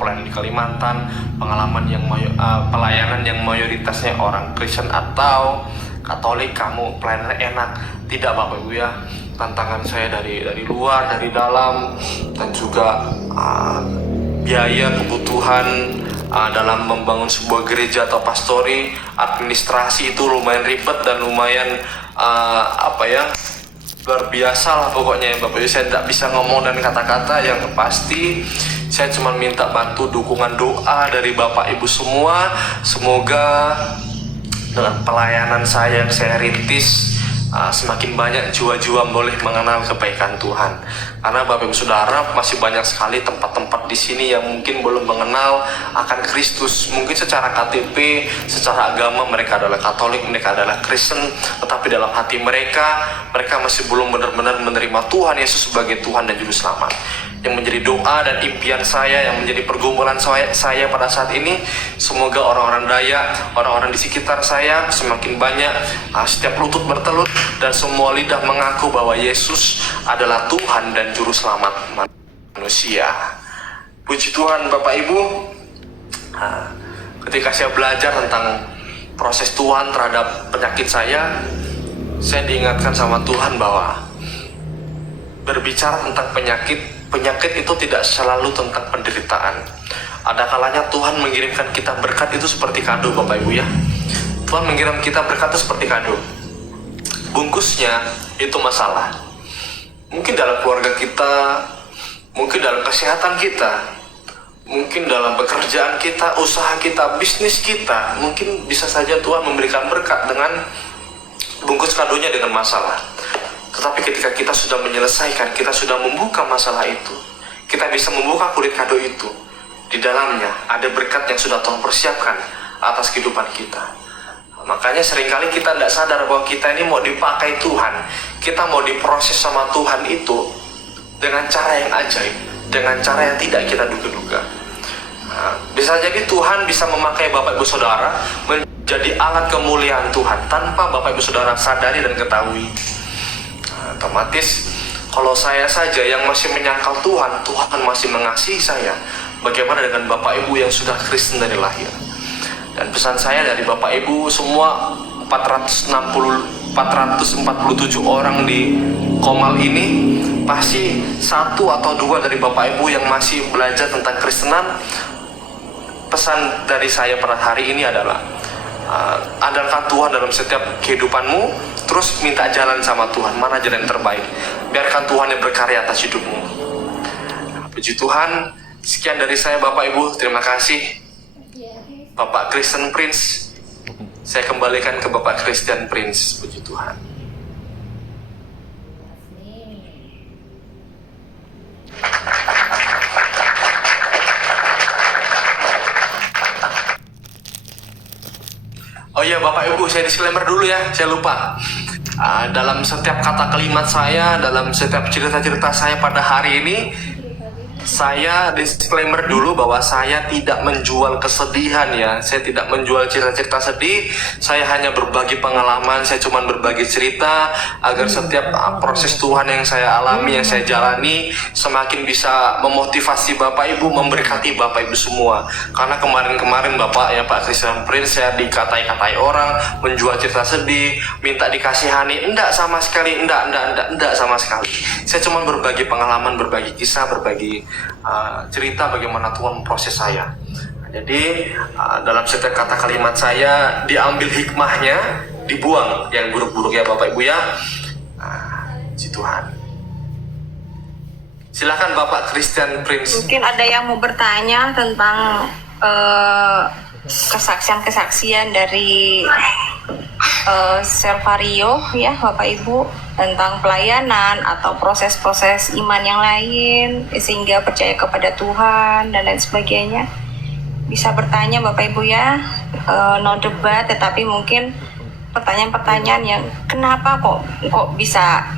pelayanan di Kalimantan, pengalaman yang pelayanan yang mayoritasnya orang Kristen atau Katolik, kamu pelayanan enak. Tidak Bapak Ibu ya, tantangan saya dari luar, dari dalam, dan juga biaya kebutuhan dalam membangun sebuah gereja atau pastori, administrasi itu lumayan ribet dan lumayan luar biasa lah pokoknya Bapak Ibu. Saya tidak bisa ngomong dan kata-kata. Yang pasti saya cuma minta bantu dukungan doa dari Bapak Ibu semua. Semoga dengan pelayanan saya yang saya rintis, semakin banyak jiwa-jiwa boleh mengenal kebaikan Tuhan. Karena Bapak Ibu Saudara, masih banyak sekali tempat-tempat di sini yang mungkin belum mengenal akan Kristus. Mungkin secara KTP, secara agama mereka adalah Katolik, mereka adalah Kristen, tetapi dalam hati mereka masih belum benar-benar menerima Tuhan Yesus sebagai Tuhan dan Juru Selamat. Yang menjadi doa dan impian saya, yang menjadi pergumulan saya pada saat ini, semoga orang-orang Dayak, orang-orang di sekitar saya semakin banyak, setiap lutut bertelut dan semua lidah mengaku bahwa Yesus adalah Tuhan dan Juru Selamat manusia. Puji Tuhan Bapak Ibu. Ketika saya belajar tentang proses Tuhan terhadap penyakit saya diingatkan sama Tuhan bahwa berbicara tentang penyakit itu tidak selalu tentang penderitaan. Ada kalanya Tuhan mengirimkan kita berkat itu seperti kado Bapak Ibu ya. Tuhan mengirim kita berkat itu seperti kado. Bungkusnya itu masalah. Mungkin dalam keluarga kita, mungkin dalam kesehatan kita, mungkin dalam pekerjaan kita, usaha kita, bisnis kita. Mungkin bisa saja Tuhan memberikan berkat dengan bungkus kadonya dengan masalah. Tetapi ketika kita sudah menyelesaikan, kita sudah membuka masalah itu, kita bisa membuka kulit kado itu. Di dalamnya ada berkat yang sudah Tuhan persiapkan atas kehidupan kita. Makanya seringkali kita tidak sadar bahwa kita ini mau dipakai Tuhan, kita mau diproses sama Tuhan itu dengan cara yang ajaib, dengan cara yang tidak kita duga-duga. Bisa jadi Tuhan bisa memakai Bapak Ibu Saudara menjadi alat kemuliaan Tuhan tanpa Bapak Ibu Saudara sadari dan ketahui. Otomatis kalau saya saja yang masih menyangkal Tuhan masih mengasihi saya. Bagaimana dengan Bapak Ibu yang sudah Kristen dari lahir? Dan pesan saya dari Bapak Ibu semua 447 orang di Komal ini, pasti satu atau dua dari Bapak Ibu yang masih belajar tentang Kristenan. Pesan dari saya pada hari ini adalah andalkan Tuhan dalam setiap kehidupanmu, terus minta jalan sama Tuhan, mana jalan yang terbaik. Biarkan Tuhan yang berkarya atas hidupmu. Puji Tuhan, sekian dari saya Bapak Ibu, terima kasih. Bapak Christian Prince, saya kembalikan ke Bapak Christian Prince. Puji Tuhan. Oh iya Bapak Ibu, saya disclaimer dulu ya, saya lupa. Dalam setiap kata kalimat saya, dalam setiap cerita-cerita saya pada hari ini, saya disclaimer dulu bahwa saya tidak menjual kesedihan ya. Saya tidak menjual cerita-cerita sedih. Saya hanya berbagi pengalaman. Saya cuma berbagi cerita agar setiap proses Tuhan yang saya alami, yang saya jalani, semakin bisa memotivasi Bapak Ibu, memberkati Bapak Ibu semua. Karena kemarin-kemarin Bapak ya Pak Christian Prince, saya dikatai-katai orang, menjual cerita sedih, minta dikasihani. Enggak sama sekali, enggak sama sekali. Saya cuma berbagi pengalaman, berbagi kisah, berbagi cerita bagaimana Tuhan memproses saya. Jadi dalam setiap kata kalimat saya diambil hikmahnya, dibuang yang buruk-buruk ya Bapak Ibu ya. Si Tuhan. Silakan Bapak Christian Prince. Mungkin ada yang mau bertanya tentang kesaksian-kesaksian dari Selvario ya Bapak Ibu, tentang pelayanan atau proses-proses iman yang lain sehingga percaya kepada Tuhan dan lain sebagainya. Bisa bertanya Bapak Ibu ya, no debat, tetapi mungkin pertanyaan-pertanyaan yang kenapa kok bisa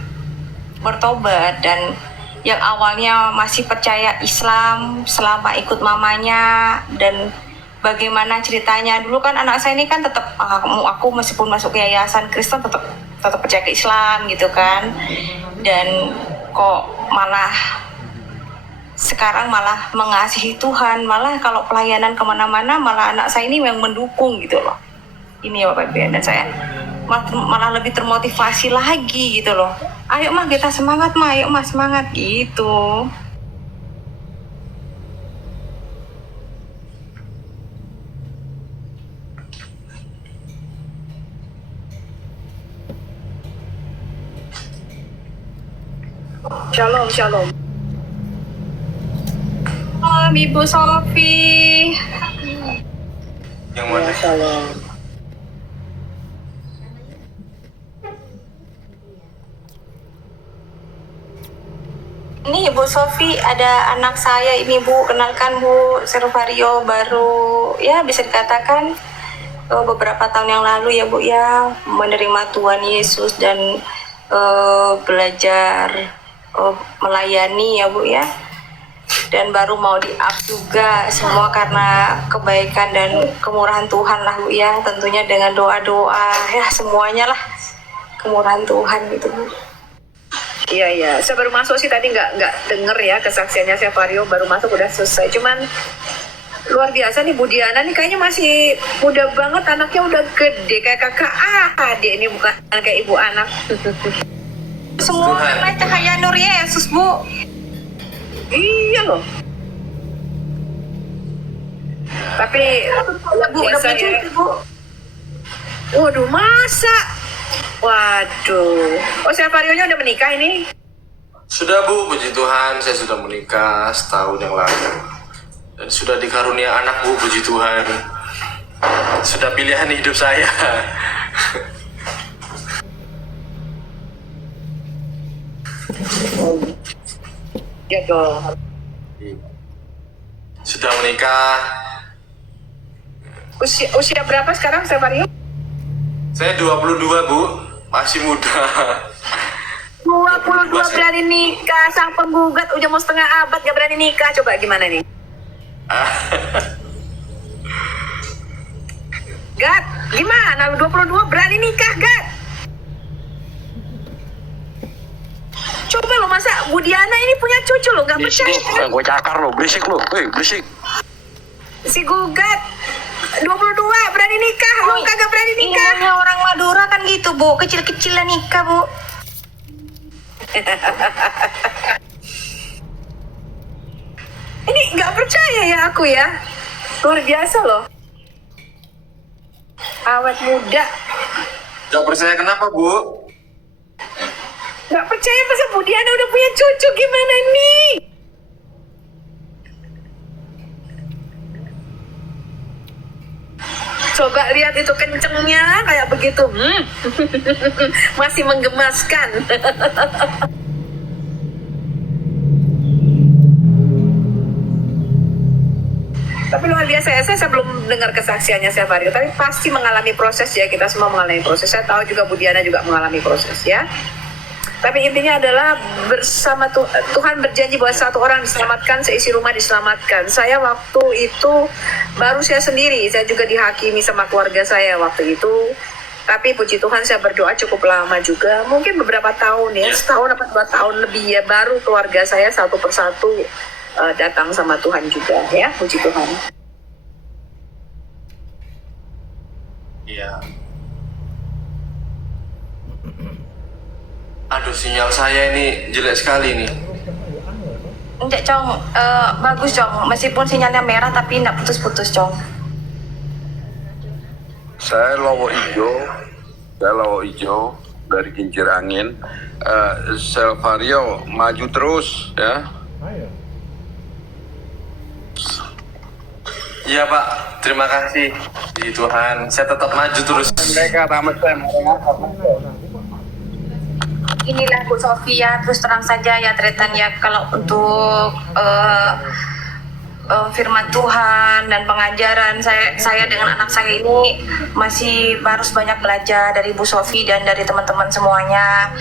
bertobat, dan yang awalnya masih percaya Islam selama ikut mamanya, dan bagaimana ceritanya. Dulu kan anak saya ini kan tetap aku meskipun masuk ke yayasan Kristen tetap percaya ke Islam gitu kan, dan kok malah sekarang malah mengasihi Tuhan, malah kalau pelayanan kemana-mana malah anak saya ini yang mendukung gitu loh. Ini ya Bapak Ibu ya, dan saya malah lebih termotivasi lagi gitu loh. Ayo mah kita semangat mah, ayo mah semangat gitu. Shalom, shalom. Ibu Sofi. Yang mana? Shalom. Ini Ibu Sofi, ada anak saya ini Bu, kenalkan Bu, Servario baru ya bisa dikatakan beberapa tahun yang lalu ya Bu ya, menerima Tuhan Yesus dan belajar melayani ya Bu ya, dan baru mau di-up juga, semua karena kebaikan dan kemurahan Tuhan lah Bu ya, tentunya dengan doa-doa ya, semuanya lah kemurahan Tuhan gitu Bu. Iya, iya. Saya baru masuk sih tadi nggak denger ya kesaksiannya Servario, baru masuk udah selesai. Cuman luar biasa nih Bu Diana nih, kayaknya masih muda banget, anaknya udah gede kayak kakak adik ini, bukan kayak ibu anak. Semua karena cahaya nur Yesus Bu. Iya loh. Tapi Bu, udah biasa punya ya. cucu Bu. Waduh, masa? Waduh. Oh, Servario-nya udah menikah ini? Sudah Bu, puji Tuhan, saya sudah menikah setahun yang lalu. Dan sudah dikarunia anak Bu, puji Tuhan. Sudah pilihan hidup saya. Ya dong. Sudah menikah. Usia berapa sekarang Servario? Saya 22 Bu, masih muda. 22 berani nikah, sang penggugat udah mau setengah abad gak berani nikah. Coba gimana nih? Gat, gimana? 22 berani nikah, Gat? Coba lo, masa Bu Diana ini punya cucu lo, gak percaya? Gue cakar lo, berisik lo, berisik. Si gugat 22 berani nikah, lo kagak berani Ini nikah. namanya orang Madura kan gitu Bu, kecil-kecilan nikah Bu. Ini gak percaya ya aku ya. Luar biasa loh. Awet muda. Gak percaya kenapa Bu? Gak percaya masa Bu Diana udah punya cucu, gimana nih? Coba lihat itu kencengnya kayak begitu. Masih menggemaskan. Tapi luar biasa ya, saya belum dengar kesaksiannya Servario, tapi pasti mengalami proses ya, kita semua mengalami proses. Saya tahu juga Bu Diana juga mengalami proses ya. Tapi intinya adalah bersama Tuhan berjanji bahwa satu orang diselamatkan, seisi rumah diselamatkan. Saya waktu itu baru saya sendiri, saya juga dihakimi sama keluarga saya waktu itu. Tapi puji Tuhan saya berdoa cukup lama juga, mungkin beberapa tahun ya, setahun atau 2 tahun lebih ya, baru keluarga saya satu persatu datang sama Tuhan juga ya, puji Tuhan. Iya. Aduh, sinyal saya ini jelek sekali nih. Enggak Cong, bagus Cong, meskipun sinyalnya merah tapi enggak putus-putus Cong. Saya lowo ijo dari kincir angin. Servario maju terus ya. Iya Pak, terima kasih. Puji Tuhan, saya tetap maju terus. Mereka tamat Inilah Bu Sofia, terus terang saja ya Tretan ya, kalau untuk firman Tuhan dan pengajaran saya dengan anak saya ini masih harus banyak belajar dari Bu Sofi dan dari teman-teman semuanya.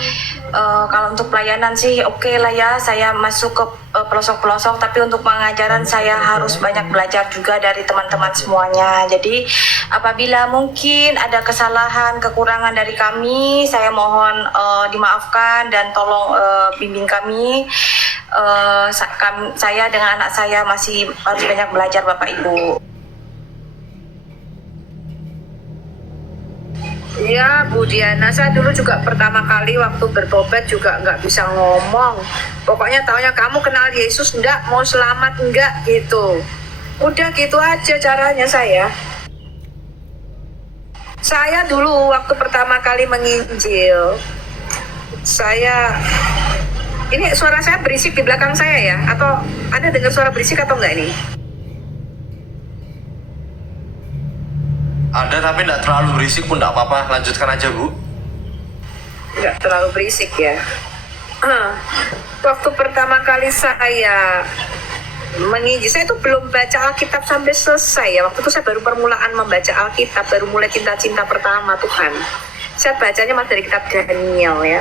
Kalau untuk pelayanan sih oke lah ya, saya masuk ke pelosok-pelosok, tapi untuk pengajaran saya harus banyak belajar juga dari teman-teman semuanya. Jadi apabila mungkin ada kesalahan, kekurangan dari kami, saya mohon dimaafkan dan tolong bimbing kami. saya dengan anak saya masih harus banyak belajar Bapak Ibu. Ya Bu Diana, saya dulu juga pertama kali waktu bertobat juga nggak bisa ngomong. Pokoknya taunya kamu kenal Yesus enggak, mau selamat enggak gitu. Udah gitu aja caranya saya. Saya dulu waktu pertama kali menginjil, ini suara saya berisik di belakang saya ya? Atau Anda dengar suara berisik atau enggak ini? Ada tapi tidak terlalu berisik pun tidak apa-apa. Lanjutkan aja Bu. Nggak terlalu berisik ya. Waktu pertama kali saya menginjil, saya itu belum baca Alkitab sampai selesai ya. Waktu itu saya baru permulaan membaca Alkitab, baru mulai cinta-cinta pertama Tuhan. Saya bacanya masih dari kitab Daniel ya.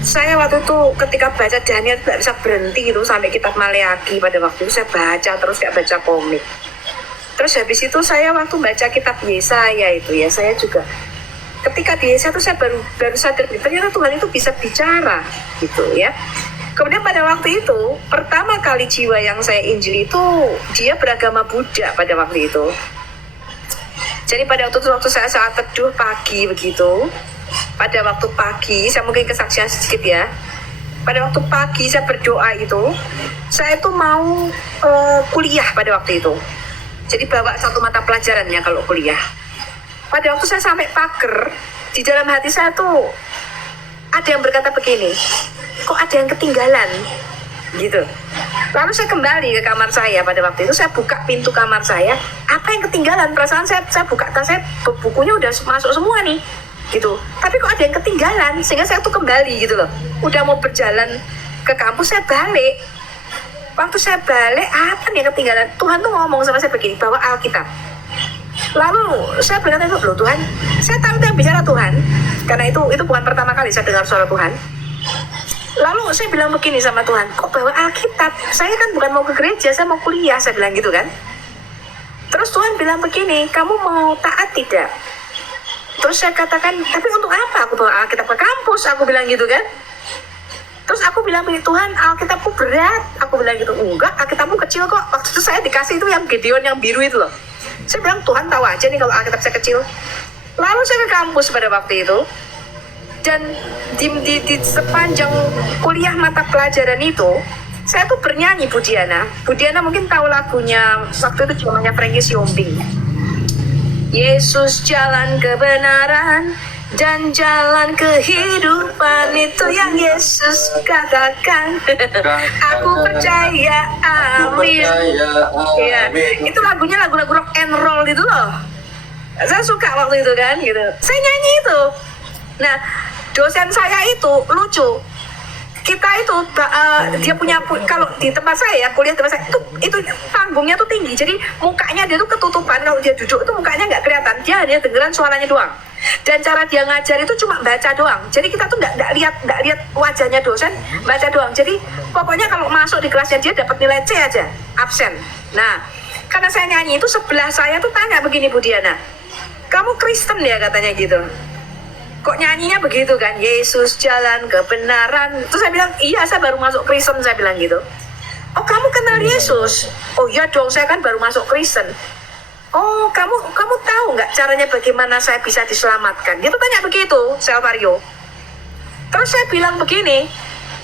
Saya waktu itu ketika baca Daniel tidak bisa berhenti gitu sampai kitab Maleaki. Pada waktu itu saya baca terus kayak baca komik. Terus habis itu saya waktu baca kitab Yesaya itu ya, saya juga ketika di Yesaya itu saya baru sadar ternyata Tuhan itu bisa bicara gitu ya. Kemudian pada waktu itu pertama kali jiwa yang saya injil itu dia beragama Buddha pada waktu itu. Jadi pada waktu saya saat teduh pagi begitu, pada waktu pagi saya mungkin kesaksian sedikit ya. Pada waktu pagi saya berdoa itu, saya itu mau kuliah pada waktu itu. Jadi bawa satu mata pelajarannya kalau kuliah. Pada waktu saya sampai pagar, di dalam hati saya tuh ada yang berkata begini, kok ada yang ketinggalan gitu. Lalu saya kembali ke kamar saya. Pada waktu itu saya buka pintu kamar saya, apa yang ketinggalan? Perasaan saya buka tas saya, bukunya udah masuk semua nih gitu. Tapi kok ada yang ketinggalan? Sehingga saya tuh kembali gitu loh. Udah mau berjalan ke kampus, saya balik. Waktu saya balik, apa nih yang ketinggalan? Tuhan tuh ngomong sama saya begini, bawa Alkitab. Lalu saya berkata, loh Tuhan, saya tahu yang bicara Tuhan, karena itu bukan pertama kali saya dengar suara Tuhan. Lalu saya bilang begini sama Tuhan, kok bawa Alkitab? Saya kan bukan mau ke gereja, saya mau kuliah, saya bilang gitu kan. Terus Tuhan bilang begini, kamu mau taat tidak? Terus saya katakan, tapi untuk apa aku bawa Alkitab ke kampus? Aku bilang gitu kan. Terus aku bilang begini, Tuhan Alkitabku berat. Aku bilang gitu, enggak, Alkitabmu kecil kok. Waktu itu saya dikasih itu yang Gideon yang biru itu loh. Saya bilang, Tuhan tahu aja nih kalau Alkitab saya kecil. Lalu saya ke kampus pada waktu itu. Dan di sepanjang kuliah mata pelajaran itu, saya tuh bernyanyi Bu Diana. Bu Diana mungkin tahu lagunya, waktu itu namanya Frankie Siombing. Yesus jalan kebenaran dan jalan kehidupan, itu yang Yesus katakan. Aku percaya, amin. Ya, itu lagunya lagu-lagu rock and roll itu loh. Saya suka waktu itu kan gitu. Saya nyanyi itu. Nah, dosen saya itu lucu. Kita itu dia punya, kalau di tempat saya kuliah tempat saya itu panggungnya tuh tinggi, jadi mukanya dia tuh ketutupan. Kalau dia duduk itu mukanya nggak kelihatan, dia hanya dengeran suaranya doang. Dan cara dia ngajar itu cuma baca doang. Jadi kita tuh nggak lihat wajahnya dosen, baca doang. Jadi pokoknya kalau masuk di kelasnya dia dapat nilai C aja, absen. Nah, karena saya nyanyi itu sebelah saya tuh tanya begini, Bu Diana, kamu Kristen ya katanya gitu. Kok nyanyinya begitu kan, Yesus jalan kebenaran. Terus saya bilang, iya saya baru masuk Kristen, saya bilang gitu. Oh kamu kenal Yesus? Oh iya dong, saya kan baru masuk Kristen. Oh kamu tahu nggak caranya bagaimana saya bisa diselamatkan? Dia tuh tanya begitu, Selvario. Terus saya bilang begini,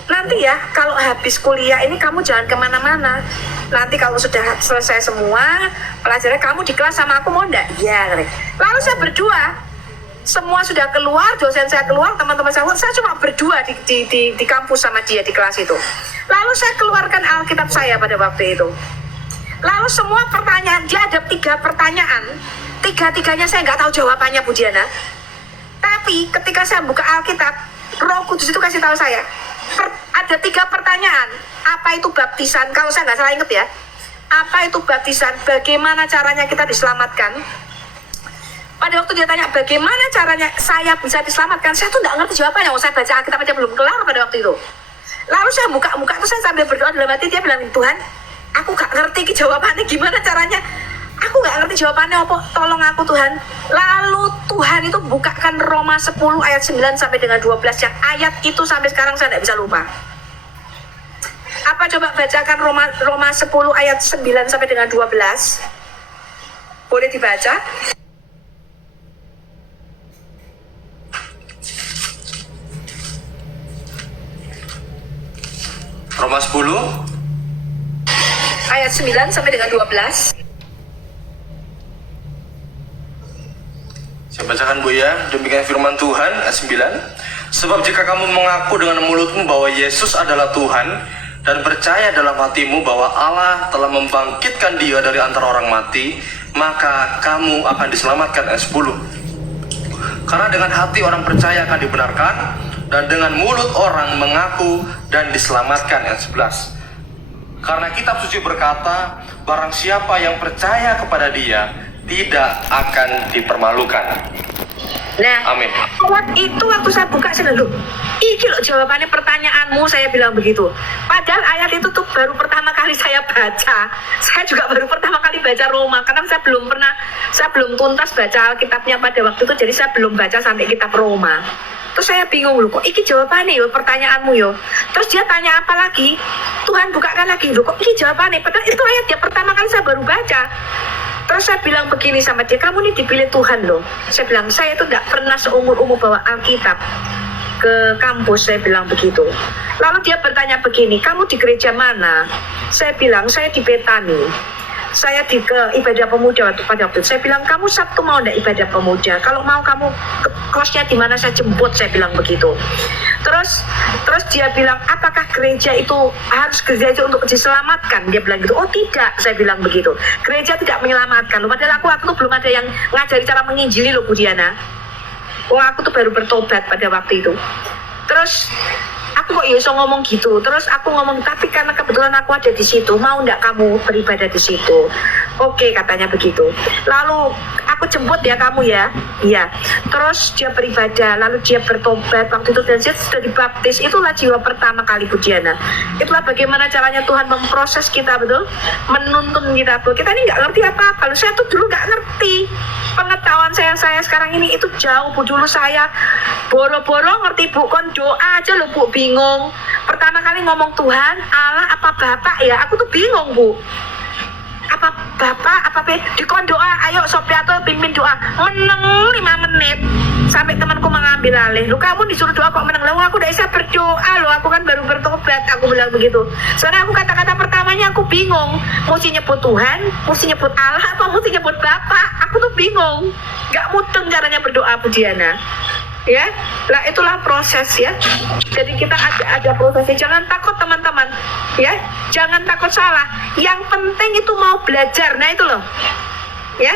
nanti ya kalau habis kuliah ini kamu jangan kemana-mana. Nanti kalau sudah selesai semua pelajaran kamu di kelas sama aku, mau enggak? Iya. Lalu saya berdua. Semua sudah keluar, dosen saya keluar, teman-teman saya cuma berdua di kampus sama dia di kelas itu. Lalu saya keluarkan Alkitab saya pada waktu itu. Lalu semua pertanyaan, dia ada 3 pertanyaan, 3-tiganya saya nggak tahu jawabannya Bu Diana. Tapi ketika saya buka Alkitab, Roh Kudus itu kasih tahu saya, ada 3 pertanyaan. Apa itu baptisan? Kalau saya nggak salah ingat ya, apa itu baptisan? Bagaimana caranya kita diselamatkan? Pada waktu dia tanya bagaimana caranya saya bisa diselamatkan, saya tuh nggak ngerti jawabannya. Saya baca Alkitab aja belum kelar pada waktu itu. Lalu saya buka tuh saya sambil berdoa dalam hati, dia bilang, Tuhan, aku nggak ngerti jawabannya gimana caranya. Aku nggak ngerti jawabannya apa, tolong aku Tuhan. Lalu Tuhan itu bukakan Roma 10 ayat 9 sampai dengan 12 yang ayat itu sampai sekarang saya nggak bisa lupa. Apa coba bacakan Roma 10 ayat 9 sampai dengan 12? Boleh dibaca? Roma 10 Ayat 9 sampai dengan 12. Saya bacakan Bu ya, demikian firman Tuhan ayat 9. Sebab jika kamu mengaku dengan mulutmu bahwa Yesus adalah Tuhan dan percaya dalam hatimu bahwa Allah telah membangkitkan Dia dari antara orang mati, maka kamu akan diselamatkan. Ayat 10. Karena dengan hati orang percaya akan dibenarkan, dan dengan mulut orang mengaku dan diselamatkan. Ayat 11. Karena kitab suci berkata, barang siapa yang percaya kepada Dia tidak akan dipermalukan. Nah, Amin. itu waktu saya buka, saya bilang, iki loh jawabannya pertanyaanmu, saya bilang begitu. Padahal ayat itu tuh baru pertama kali saya baca. Saya juga baru pertama kali baca Roma, karena saya belum tuntas baca Alkitabnya pada waktu itu, jadi saya belum baca sampai kitab Roma. Terus saya bingung loh, kok iki jawabannya yo, pertanyaanmu yo. Terus dia tanya apa lagi? Tuhan bukakan lagi, loh kok iki jawabannya? Padahal itu ayat yang pertama kali saya baru baca. Terus saya bilang begini sama dia, kamu ini dipilih Tuhan loh. Saya bilang, saya itu tidak pernah seumur-umur bawa Alkitab ke kampus, saya bilang begitu. Lalu dia bertanya begini, kamu di gereja mana? Saya bilang, saya di Betani. Saya di ke ibadah pemuda pada waktu itu. Saya bilang, kamu Sabtu mau enggak ibadah pemuda? Kalau mau kamu kosnya di mana, saya jemput, saya bilang begitu. Terus dia bilang, apakah gereja itu harus gereja itu untuk diselamatkan? Dia bilang gitu. Oh tidak, saya bilang begitu. Gereja tidak menyelamatkan. Loh, padahal aku tuh belum ada yang ngajari cara menginjili loh Bu Diana. Wah, aku tuh baru bertobat pada waktu itu. Terus aku kok bisa ngomong gitu. Terus aku ngomong, tapi karena kebetulan aku ada di situ, mau enggak kamu beribadah di situ? Oke, katanya begitu. Lalu aku jemput ya kamu ya. Iya. Terus dia beribadah, lalu dia bertobat waktu itu, dan dia sudah dibaptis. Itulah jiwa pertama kali Bu Diana. Itulah bagaimana caranya Tuhan memproses kita, betul? Menuntun kita, Bu. Kita ini nggak ngerti apa-apa. Lalu saya tuh dulu nggak ngerti. Pengetahuan saya sekarang ini itu jauh, Bu. Dulu saya boro-boro ngerti, Bu, kon doa aja loh, Bu, bingung. Pertama kali ngomong Tuhan, Allah apa Bapak ya? Aku tuh bingung, Bu. Apa Bapak, apa dikon doa, ayo Sopiato pimpin doa. Meneng 5 menit sampai temanku mengambil alih. Lu kamu disuruh doa kok meneng? Lalu aku udah bisa berdoa loh, aku kan baru bertobat, aku bilang begitu. Soalnya aku kata-kata pertamanya aku bingung, mesti nyebut Tuhan, mesti nyebut Allah, apa mesti nyebut Bapak. Aku tuh bingung, gak mudeng caranya berdoa Bu Diana. Ya, lah itulah proses ya. Jadi kita ada prosesnya. Jangan takut teman-teman, ya. Jangan takut salah. Yang penting itu mau belajar. Nah itu loh, ya.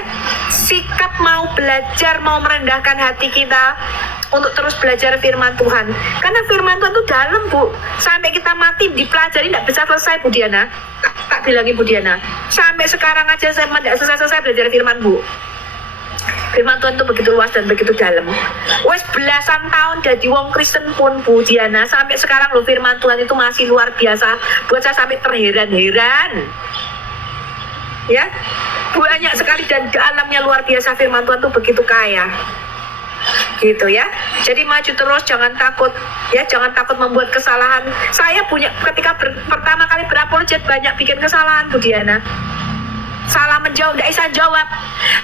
Sikap mau belajar, mau merendahkan hati kita untuk terus belajar firman Tuhan. Karena firman Tuhan itu dalam, Bu. Sampai kita mati dipelajari tidak bisa selesai, Bu Diana. Tak bilangin Bu Diana. Sampai sekarang aja saya tidak selesai belajar firman, Bu. Firman Tuhan itu begitu luas dan begitu dalam. Wes belasan tahun jadi wong Kristen pun Bu Diana, sampai sekarang loh firman Tuhan itu masih luar biasa. Buat saya sampai terheran-heran. Ya, banyak sekali dan dalamnya luar biasa firman Tuhan itu begitu kaya. Gitu ya. Jadi maju terus, jangan takut ya, jangan takut membuat kesalahan. Saya punya ketika pertama kali berapologet banyak bikin kesalahan Bu Diana. Salah menjawab, tidak bisa jawab.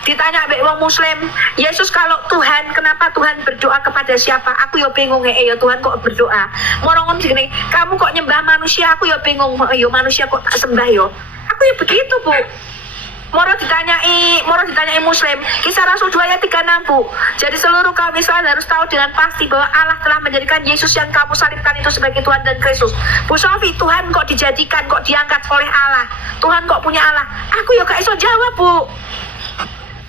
Ditanya mbak wong Muslim, Yesus kalau Tuhan, kenapa Tuhan berdoa kepada siapa? Aku ya bingung ya Tuhan kok berdoa. Morong gini, kamu kok nyembah manusia? Aku ya bingung, yo manusia kok tak sembah yo. Aku ya begitu Bu. Moro ditanyai Muslim, Kisah Rasul 2 ayat 36 Bu. Jadi seluruh kaum Israel harus tahu dengan pasti bahwa Allah telah menjadikan Yesus yang kamu salibkan itu sebagai Tuhan dan Kristus. Bu Sofi, Tuhan kok dijadikan, kok diangkat oleh Allah? Tuhan kok punya Allah? Aku ya gak iso jawab Bu.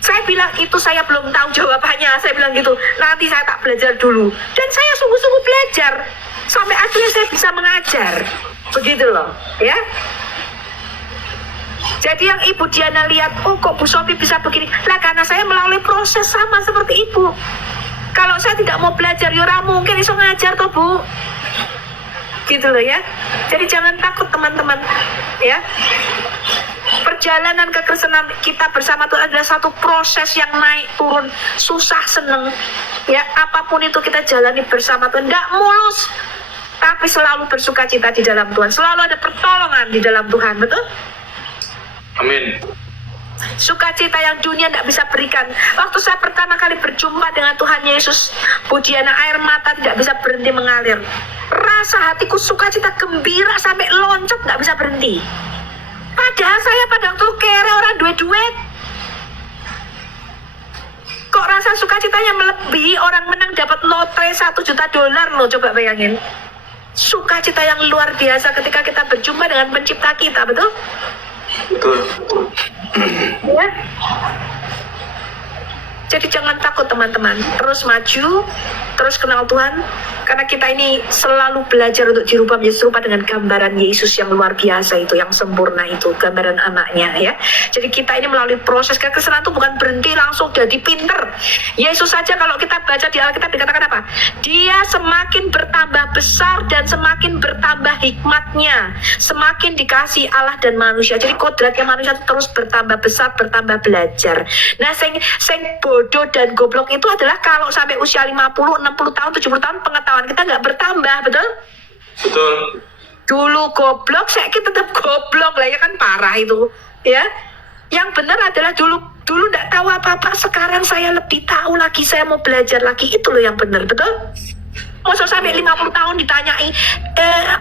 Saya bilang itu saya belum tahu jawabannya. Saya bilang gitu, nanti saya tak belajar dulu. Dan saya sungguh-sungguh belajar sampai akhirnya saya bisa mengajar. Begitu loh, ya. Jadi yang Ibu Diana lihat, oh kok Bu Sofi bisa begini? Lah karena saya melalui proses sama seperti Ibu. Kalau saya tidak mau belajar, ya mungkin iso ngajar toh Bu. Gitu loh ya. Jadi jangan takut teman-teman, ya. Perjalanan kekristenan kita bersama Tuhan adalah satu proses yang naik turun, susah seneng. Ya, apapun itu kita jalani bersama Tuhan, enggak mulus. tapi selalu bersukacita di dalam Tuhan. Selalu ada pertolongan di dalam Tuhan, betul? Amin. Sukacita yang dunia tidak bisa berikan. Waktu saya pertama kali berjumpa dengan Tuhan Yesus, Budiana, air mata tidak bisa berhenti mengalir. Rasa hatiku sukacita gembira sampai loncat tidak bisa berhenti. Padahal saya pada waktu kere orang duit-duit. Kok rasa sukacitanya melebihi orang menang dapat lotre $1 juta loh, coba bayangin. Sukacita yang luar biasa ketika kita berjumpa dengan pencipta kita, betul? Betul. Ya. Jadi jangan takut teman-teman, terus maju, terus kenal Tuhan, karena kita ini selalu belajar untuk dirubah menjadi serupa dengan gambaran Yesus yang luar biasa itu, yang sempurna itu, gambaran anaknya ya. Jadi kita ini melalui proses kekristenan itu bukan berhenti langsung jadi pinter. Yesus saja kalau kita baca di Alkitab dikatakan apa? Dia semakin bertambah besar dan semakin bertambah hikmatnya, semakin dikasih Allah dan manusia. Jadi kodratnya manusia itu terus bertambah besar, bertambah belajar. Nah, sing bodoh dan goblok itu adalah kalau sampai usia 50, 60 tahun, 70 tahun pengetahuan kita nggak bertambah, betul? Betul. Dulu goblok, saya tetap goblok lah ya, kan parah itu ya. Yang benar adalah dulu nggak tahu apa-apa, sekarang saya lebih tahu lagi, saya mau belajar lagi, itu loh yang benar, betul? Masa sampai 50 tahun ditanyai,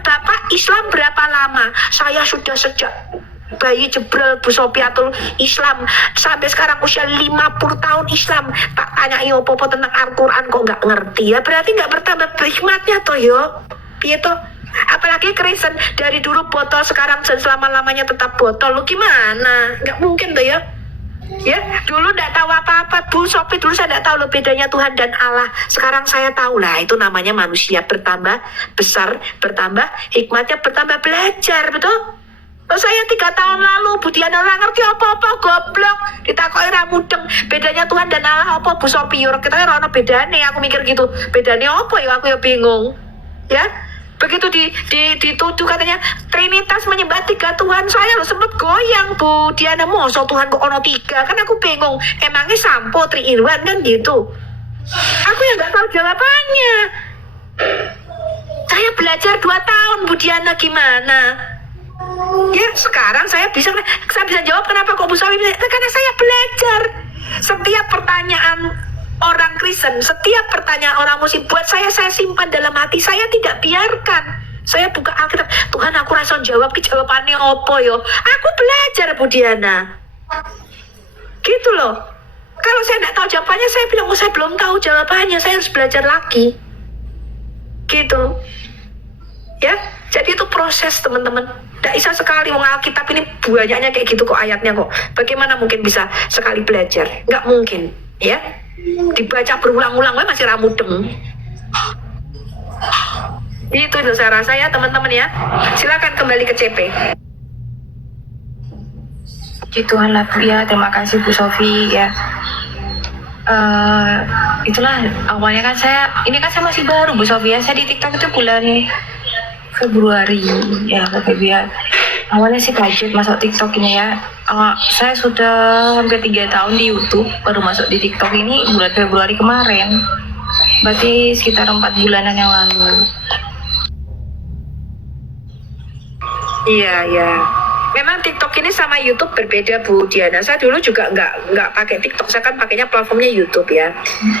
Bapak Islam berapa lama? Saya sudah sejak bayi jebrel Bu Sofiatul Islam sampai sekarang usia 50 tahun Islam. Tak tanya apa-apa tentang Al-Quran kok nggak ngerti ya, berarti nggak bertambah hikmatnya toh yo. Iya toh. Apalagi Kristen dari dulu botol sekarang selama-lamanya tetap botol. Lu gimana? Nggak mungkin tuh ya. Ya, dulu nggak tahu apa-apa Bu Sofi, dulu saya nggak tahu loh bedanya Tuhan dan Allah. Sekarang saya tahu lah, itu namanya manusia bertambah besar, bertambah hikmatnya, bertambah belajar, betul? Oh, saya 3 tahun lalu Budiana ora ngerti apa-apa, goblok. Ditakoki ra mudeng bedanya Tuhan dan Allah apa Bu Sofi, yo kita ora ono bedane. Aku mikir gitu, bedane apa ya, aku ya bingung. Ya. Begitu dituduh katanya Trinitas menyembah 3 Tuhan, saya loh sempet goyang Bu Diana, masa Tuhan kok ono 3, kan aku bingung. Emangnya sampo 3 in 1 kan gitu. Aku yang nggak tahu jawabannya. Saya belajar 2 tahun Bu Diana, gimana? Ya sekarang saya bisa jawab kenapa kok Bu Sofi bisa, karena saya belajar. Setiap pertanyaan orang Kristen, setiap pertanyaan orang Muslim buat saya simpan dalam hati, saya tidak biarkan. Saya buka Alkitab, Tuhan aku rasa jawab, jawabannya apa yo? Aku belajar Bu Diana. Gitu loh. Kalau saya tidak tahu jawabannya, saya bilang, oh saya belum tahu jawabannya, saya harus belajar lagi. Gitu. Ya, jadi itu proses teman-teman. Tidak bisa sekali, wong Alkitab ini banyaknya kayak gitu kok ayatnya kok. Bagaimana mungkin bisa sekali belajar? Nggak mungkin, ya. Dibaca berulang-ulang, masih ramudeng. Itu saya rasa ya teman-teman ya. Silakan kembali ke CP. Puji Tuhan lah Bu ya, terima kasih Bu Sofi ya. Itulah awalnya kan saya masih baru Bu Sofi ya. Saya di TikTok itu bulan Februari ya Bapak Ibu ya. Awalnya sih kaget masuk TikTok ini ya. Saya sudah hampir 3 tahun di YouTube, baru masuk di TikTok ini bulan Februari kemarin. Berarti sekitar 4 bulanan yang lalu. Iya ya. Memang TikTok ini sama YouTube berbeda Bu Diana. Saya dulu juga nggak pakai TikTok, saya kan pakainya platformnya YouTube ya.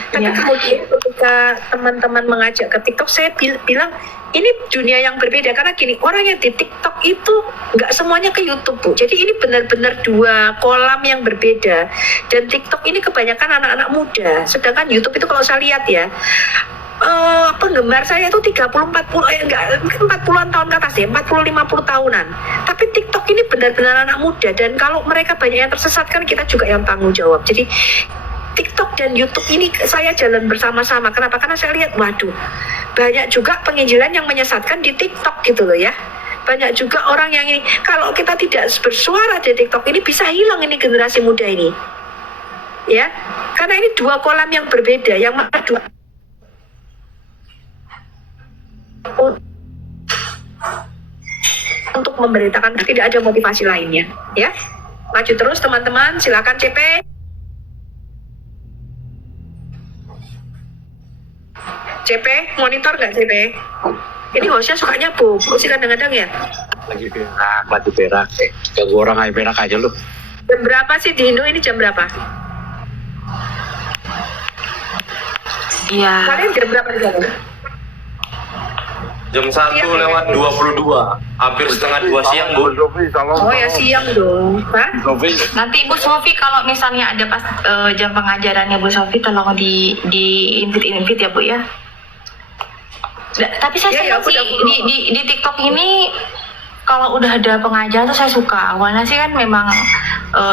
Tapi kemudian ketika teman-teman mengajak ke TikTok, saya bilang ini dunia yang berbeda karena gini, orang yang di TikTok itu nggak semuanya ke YouTube Bu. Jadi ini benar-benar 2 kolam yang berbeda. Dan TikTok ini kebanyakan anak-anak muda, sedangkan YouTube itu kalau saya lihat ya, penggemar saya itu 40-40an tahun ke atas ya, 40-50 tahunan. Tapi TikTok ini benar-benar anak muda, dan kalau mereka banyak yang tersesat kan kita juga yang tanggung jawab. Jadi TikTok dan YouTube ini saya jalan bersama-sama. Kenapa? Karena saya lihat, waduh, banyak juga penginjilan yang menyesatkan di TikTok gitu loh ya. Banyak juga orang yang ini, kalau kita tidak bersuara di TikTok ini bisa hilang ini generasi muda ini. Ya, karena ini 2 kolam yang berbeda, yang mana untuk memberitakan, tidak ada motivasi lainnya ya. Maju terus teman-teman, silakan CP. CP monitor nggak CP? Ini hostnya sukanya bobo sih kadang-kadang ya. Lagi berak. Ganggu orang aja berak aja lu. Jam berapa sih di Indo ini, jam berapa? Iya. Kalian jam berapa di sana? Jam 1:22, hampir setengah 2 siang, Bu. Sofi, salam. Oh ya siang dong. Hah? Sofi, Nanti Bu Sofi kalau misalnya ada pas jam pengajarannya Bu Sofi tolong di invite ya Bu ya. Tapi saya Iya, senang aku sih udah- di TikTok ini kalau udah ada pengajian tuh saya suka. Awalnya sih kan memang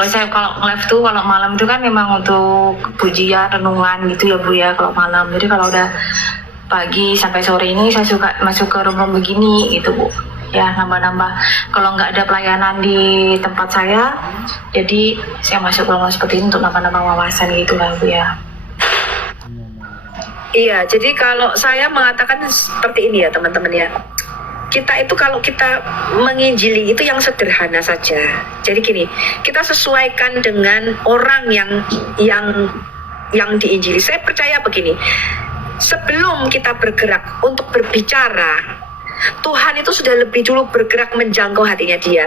saya kalau live tuh kalau malam itu kan memang untuk pujian, renungan gitu ya Bu ya kalau malam. Jadi kalau udah pagi sampai sore ini saya suka masuk ke room begini gitu Bu. Ya nambah-nambah. Kalau nggak ada pelayanan di tempat saya, jadi saya masuk room seperti ini untuk nambah-nambah wawasan gitu lah Bu ya. Iya, jadi kalau saya mengatakan seperti ini ya teman-teman ya. Kita itu kalau kita menginjili itu yang sederhana saja. Jadi gini, kita sesuaikan dengan orang yang diinjili. Saya percaya begini, sebelum kita bergerak untuk berbicara, Tuhan itu sudah lebih dulu bergerak menjangkau hatinya dia.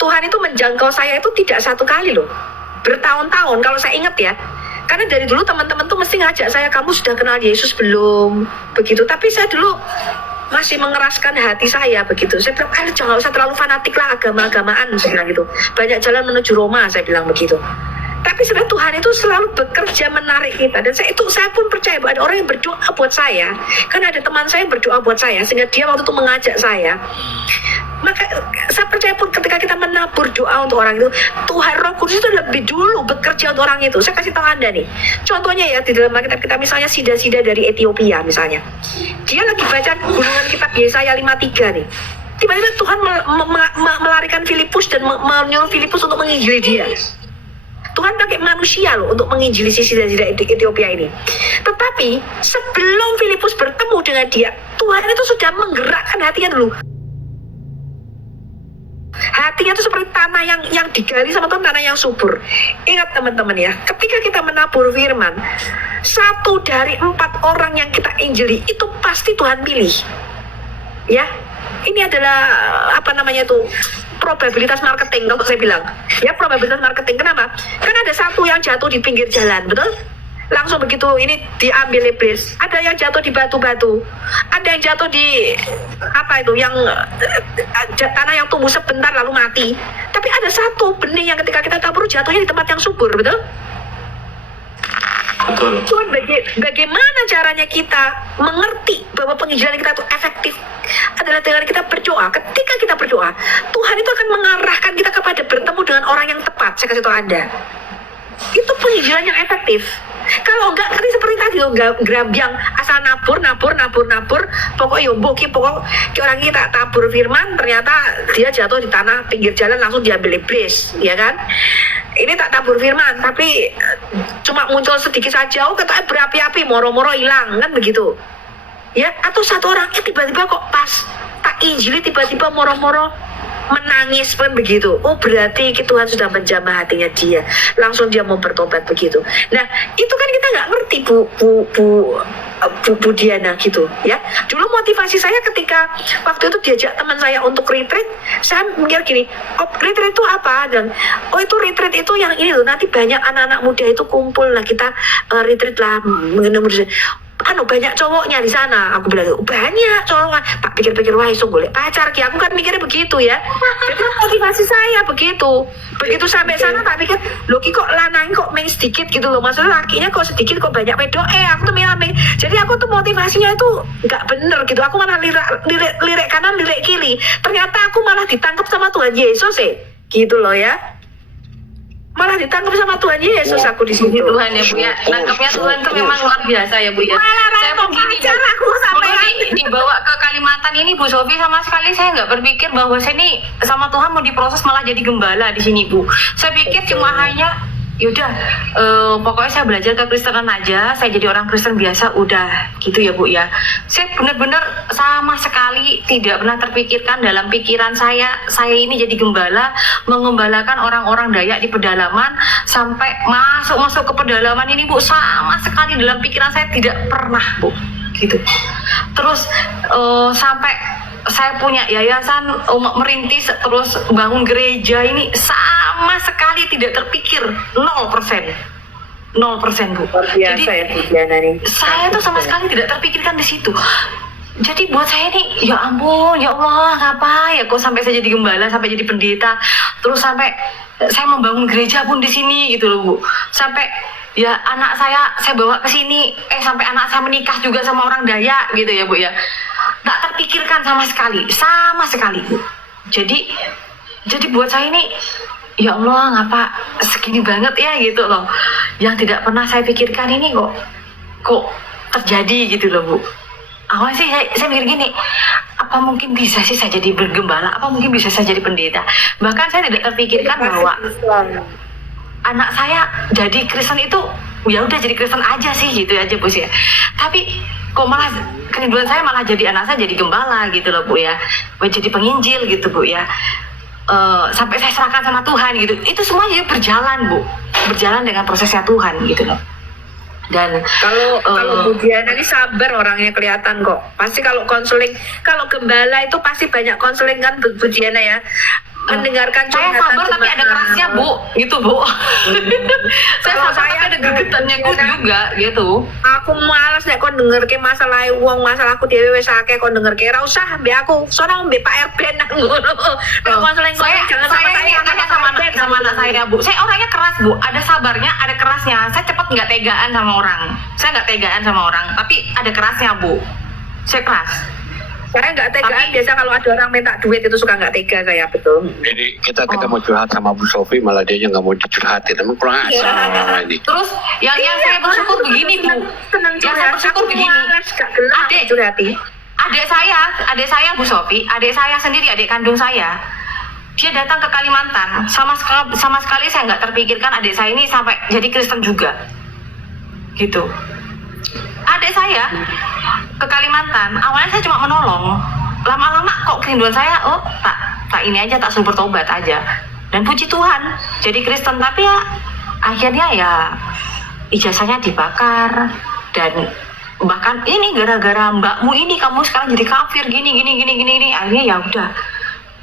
Tuhan itu menjangkau saya itu tidak satu kali loh, bertahun-tahun kalau saya ingat ya. Karena dari dulu teman-teman tuh mesti ngajak saya, kamu sudah kenal Yesus belum? Begitu, tapi saya dulu masih mengeraskan hati saya begitu. Saya bilang, jangan usah terlalu fanatik lah agama-agamaan, saya bilang gitu. Banyak jalan menuju Roma, saya bilang begitu. Tapi sebenarnya Tuhan itu selalu bekerja menarik kita. Dan saya pun percaya bahwa ada orang yang berdoa buat saya. Karena ada teman saya yang berdoa buat saya, sehingga dia waktu itu mengajak saya. Maka saya percaya pun ketika kita menabur doa untuk orang itu, Tuhan Roh Kudus itu lebih dulu bekerja untuk orang itu. Saya kasih tahu Anda nih, contohnya ya di dalam Alkitab kita misalnya Sida-Sida dari Ethiopia misalnya, dia lagi baca gunungan kitab Yesaya 53 nih, tiba-tiba Tuhan melarikan Filipus dan menyuruh Filipus untuk menginjili dia. Tuhan pakai manusia loh untuk menginjili si Sida-Sida Ethiopia ini. Tetapi sebelum Filipus bertemu dengan dia, Tuhan itu sudah menggerakkan hatinya dulu. Hatinya itu seperti tanah yang digali sama Tuhan, tanah yang subur. Ingat teman-teman ya, ketika kita menabur firman, 1 dari 4 orang yang kita injili itu pasti Tuhan pilih. Ya, ini adalah apa namanya itu, probabilitas marketing kalau saya bilang. Ya, probabilitas marketing. Kenapa? Karena ada satu yang jatuh di pinggir jalan, betul? Langsung begitu ini diambil iblis. Ada yang jatuh di batu-batu, ada yang jatuh di apa itu yang tanah yang tumbuh sebentar lalu mati. Tapi ada satu benih yang ketika kita tabur jatuhnya di tempat yang subur, betul? Betul. Cuman bagaimana caranya kita mengerti bahwa penginjilan kita itu efektif adalah dengan kita berdoa. Ketika kita berdoa, Tuhan itu akan mengarahkan kita kepada bertemu dengan orang yang tepat. Saya kasih tahu Anda, itu penginjilan yang efektif. Kalau enggak, tadi seperti tadi loh, gerambiang asal nabur, pokoknya yomboki, orang kita tabur firman, ternyata dia jatuh di tanah pinggir jalan langsung diambil iblis, ya kan? Ini tak tabur firman, tapi cuma muncul sedikit saja, katanya berapi-api, moro-moro hilang, kan begitu? Ya, atau satu orang tiba-tiba kok pas tak injili tiba-tiba moro-moro menangis pun begitu. Oh berarti Tuhan sudah menjamah hatinya dia, langsung dia mau bertobat begitu. Nah itu kan kita nggak ngerti Bu Diana gitu ya. Dulu motivasi saya ketika waktu itu diajak teman saya untuk retreat, saya mikir gini, oh retreat itu apa? Dan oh itu retreat itu yang ini loh, nanti banyak anak-anak muda itu kumpul lah, kita retreat lah mengenai banyak cowoknya di sana. Aku bilang banyak cowok. Tak pikir-pikir wah iso golek pacar ki. Aku kan mikirnya begitu ya. Jadi motivasi saya begitu. Begitu sampai sana tak pikir, loh ki kok lanang kok main sedikit gitu loh. Maksudnya lakinya kok sedikit kok banyak pedo. Aku tuh milih. Jadi aku tuh motivasinya itu nggak bener gitu. Aku malah lirik kanan, lirik kiri. Ternyata aku malah ditangkap sama Tuhan Yesus gitu loh ya. Malah ditangkap sama Tuhan Yesus aku di situ. Tuhan ya Bu ya, nangkapnya Tuhan tuh memang luar biasa ya Bu ya. Saya pun gini aku sampai dibawa ke Kalimantan ini Bu Sofi, sama sekali saya nggak berpikir bahwa saya ini sama Tuhan mau diproses malah jadi gembala di sini Bu. Saya pikir cuma hanya yaudah pokoknya saya belajar kekristenan aja, saya jadi orang Kristen biasa udah gitu ya Bu ya. Saya benar-benar sama sekali tidak pernah terpikirkan dalam pikiran saya ini jadi gembala, mengembalakan orang-orang Dayak di pedalaman, sampai masuk ke pedalaman ini Bu, sama sekali dalam pikiran saya tidak pernah Bu gitu. Terus sampai saya punya yayasan, merintis, terus bangun gereja, ini sama sekali tidak terpikir, 0%. 0% Bu. Luar biasa ya Bu Diana nih. Saya tuh sama sekali tidak terpikirkan di situ. Jadi buat saya nih, ya ampun, ya Allah, ngapa ya kok sampai saya jadi gembala, sampai jadi pendeta, terus sampai saya membangun gereja pun di sini gitu loh Bu. Sampai ya anak saya bawa ke sini, sampai anak saya menikah juga sama orang Dayak gitu ya Bu ya. Tak terpikirkan sama sekali Bu. Jadi buat saya ini, ya Allah, ngapa segini banget ya gitu loh. Yang tidak pernah saya pikirkan ini kok terjadi gitu loh Bu. Awalnya sih saya mikir gini, apa mungkin bisa sih saya jadi bergembala, apa mungkin bisa saya jadi pendeta. Bahkan saya tidak terpikirkan bahwa anak saya jadi Kristen itu, ya udah jadi Kristen aja sih gitu aja Bu ya. Tapi kok malah kerinduan saya malah jadi anak saya jadi gembala gitu loh Bu ya, jadi penginjil gitu Bu ya. Sampai saya serahkan sama Tuhan gitu. Itu semua jadi berjalan Bu, berjalan dengan prosesnya Tuhan gitu loh. Dan kalau Bu Diana ini sabar orangnya, kelihatan kok. Pasti kalau konseling, kalau gembala itu pasti banyak konseling kan Bu Diana ya. Mendengarkan saya sabar tapi ada kerasnya Bu, gitu Bu. Saya Kalau sabar tapi ada gegetannya juga gitu. Aku malas nek kon dengerke masalah wong, masalahku dhewe wis akeh kon dengerke. Ora usah mbek aku, sono mbek Pak RB nang ngono. Nek konseling Saya ini tanya sama anak saya Bu. Saya orangnya keras Bu, ada sabarnya, ada kerasnya. Saya cepat nggak tegaan sama orang. Saya nggak tegaan sama orang, tapi ada kerasnya Bu. Saya keras. Saya nggak tegaan, biasa kalau ada orang minta duit itu suka nggak tega saya, betul. Jadi kita mau curhat sama Bu Sofi, malah dia nggak mau dicurhatin. Emang kurang ajar orang ini. Terus yang saya bersyukur begini Bu, yang saya bersyukur begini, adik saya Bu Sofi, adik saya sendiri, adik kandung saya, dia datang ke Kalimantan, sama sekali saya nggak terpikirkan adik saya ini sampai jadi Kristen juga, gitu. Adik saya ke Kalimantan, awalnya saya cuma menolong, lama-lama kok kerinduan saya, tak ini aja, tak suruh bertobat aja. Dan puji Tuhan, jadi Kristen. Tapi ya akhirnya ya ijazahnya dibakar, dan bahkan ini gara-gara mbakmu ini kamu sekarang jadi kafir gini. Akhirnya ya udah,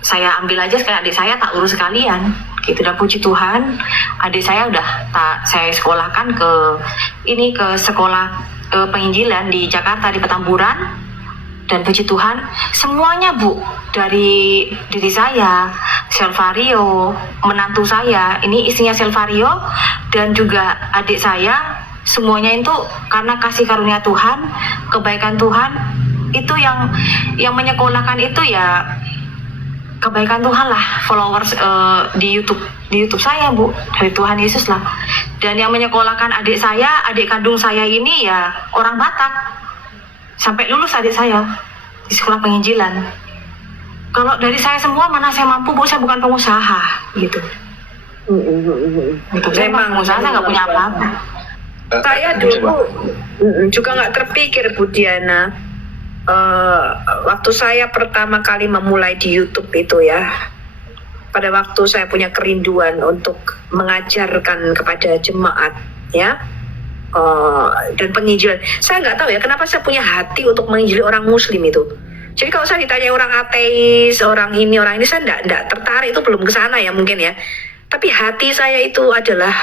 saya ambil aja sekalian adik saya, tak urus sekalian gitu. Dan puji Tuhan, adik saya udah saya sekolahkan ke sekolah penginjilan di Jakarta, di Petamburan. Dan puji Tuhan, semuanya Bu, dari diri saya, Selvario, menantu saya, ini istrinya Selvario, dan juga adik saya, semuanya itu karena kasih karunia Tuhan, kebaikan Tuhan, itu yang menyekolahkan itu ya kebaikan Tuhan lah, followers di YouTube saya Bu, dari Tuhan Yesus lah. Dan yang menyekolahkan adik saya, adik kandung saya ini ya orang Batak, sampai lulus adik saya di sekolah penginjilan. Kalau dari saya semua mana saya mampu Bu, saya bukan pengusaha gitu. Saya bukan pengusaha, saya nggak punya apa-apa. Saya dulu juga nggak terpikir Bu Diana. Waktu saya pertama kali memulai di YouTube itu ya, pada waktu saya punya kerinduan untuk mengajarkan kepada jemaat ya, dan penginjilan. Saya nggak tahu ya kenapa saya punya hati untuk menginjili orang Muslim itu. Jadi kalau saya ditanya orang ateis, orang ini, saya nggak tertarik, itu belum ke sana ya mungkin ya. Tapi hati saya itu adalah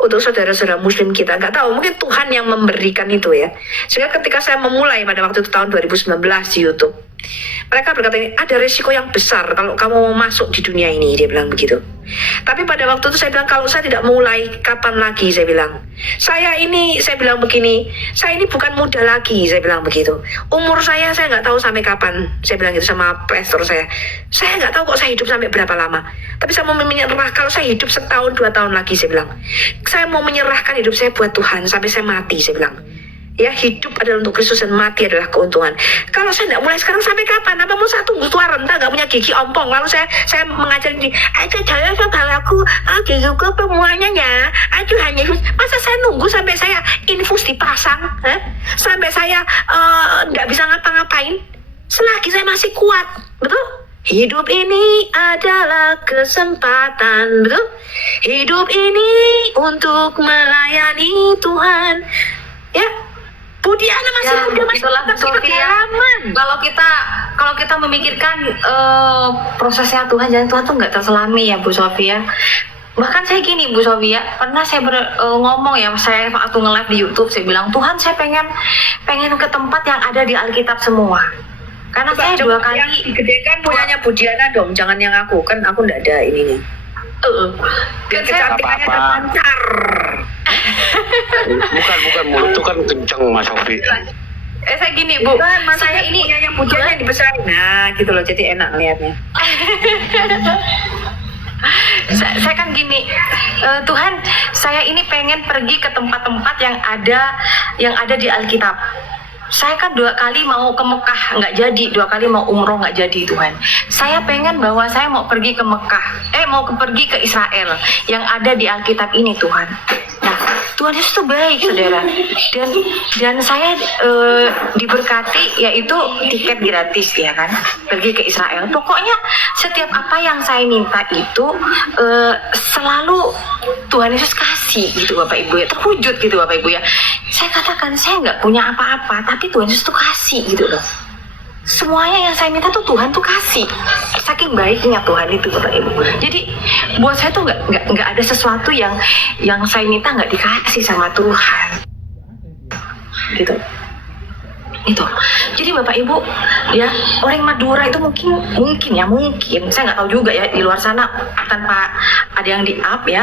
untuk saudara-saudara Muslim kita. Nggak tahu, mungkin Tuhan yang memberikan itu ya. Sehingga ketika saya memulai pada waktu itu tahun 2019 di YouTube, mereka berkata ini ada risiko yang besar kalau kamu mau masuk di dunia ini, dia bilang begitu. Tapi pada waktu itu saya bilang, kalau saya tidak mulai, kapan lagi, saya bilang. Saya bilang begini, saya ini bukan muda lagi, saya bilang begitu. Umur saya nggak tahu sampai kapan, saya bilang gitu sama pastor saya. Saya nggak tahu kok saya hidup sampai berapa lama. Tapi saya mau menyerah, kalau saya hidup setahun, 2 tahun lagi, saya bilang. Saya mau menyerahkan hidup saya buat Tuhan sampai saya mati, saya bilang. Ya, hidup adalah untuk Kristus dan mati adalah keuntungan. Kalau saya tidak mulai sekarang sampai kapan? Apa mau saya tunggu tua renta, nggak punya gigi ompong, lalu saya mengajar di saya saudaraku, gigiku semuanya ya, hanya masa saya nunggu sampai saya infus dipasang, sampai saya nggak bisa ngapa-ngapain, selagi saya masih kuat, betul? Hidup ini adalah kesempatan, betul? Hidup ini untuk melayani Tuhan, ya. Budiana masih Ya, muda, masih itulah tetap Sophia. pengalaman. Kalau kita memikirkan prosesnya Tuhan, jangan Tuhan tuh nggak terselami ya Bu Sofia. Bahkan saya gini Bu Sofia, pernah saya ngomong ya, saya waktu nge-live di YouTube, saya bilang Tuhan saya pengen ke tempat yang ada di Alkitab semua. Karena saya dua Yang kali digedekan punyanya Budiana dong, jangan yang aku, kan aku nggak ada ininya. Biar dan saya kecantikannya apa-apa. terpancar. Bukan mulut tuh kan kenceng Mas Sofi. saya gini Bu, saya ini punyanya Budiana dibesarin. Nah, gitu loh, jadi enak lihatnya. saya kan gini, Tuhan saya ini pengen pergi ke tempat-tempat yang ada di Alkitab. Saya kan 2 kali mau ke Mekah nggak jadi, 2 kali mau umroh nggak jadi Tuhan. Saya pengen bahwa saya mau pergi ke Mekah, pergi ke Israel yang ada di Alkitab ini Tuhan. Nah Tuhan Yesus tuh baik saudara, dan saya diberkati yaitu tiket gratis ya kan, pergi ke Israel. Pokoknya setiap apa yang saya minta itu selalu Tuhan Yesus kasih gitu Bapak Ibu ya, terwujud gitu Bapak Ibu ya. Saya katakan saya nggak punya apa-apa, tapi Tuhan Yesus tuh kasih gitu loh. Semuanya yang saya minta tuh Tuhan tuh kasih. Saking baiknya Tuhan itu Bapak Ibu. Jadi buat saya tuh nggak ada sesuatu yang saya minta nggak dikasih sama Tuhan. Gitu. Itu. Jadi Bapak Ibu ya, orang Madura itu mungkin saya nggak tahu juga ya, di luar sana tanpa ada yang di-up ya.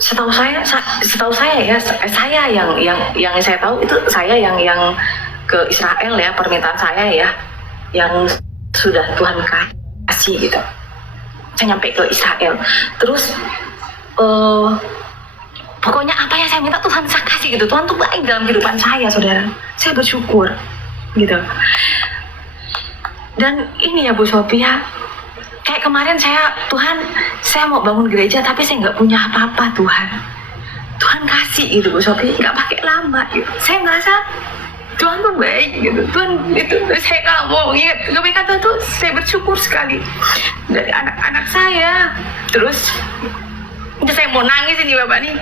Setahu saya ya, saya yang saya tahu itu saya yang ke Israel ya, permintaan saya ya, yang sudah Tuhan kasih gitu. Saya nyampe ke Israel, terus pokoknya apa yang saya minta Tuhan saya kasih gitu. Tuhan tuh baik dalam kehidupan saya saudara. Saya bersyukur gitu. Dan ini ya Bu Sophia, kayak kemarin saya mau bangun gereja tapi saya nggak punya apa-apa Tuhan kasih gitu Bu Sophie, nggak pakai lama gitu. Saya ngerasa Tuhan tuh baik gitu. Tuhan itu, saya kalau mau ingat kebaikan Tuhan tuh saya bersyukur sekali dari anak-anak saya. Terus saya mau nangis ini Bapak nih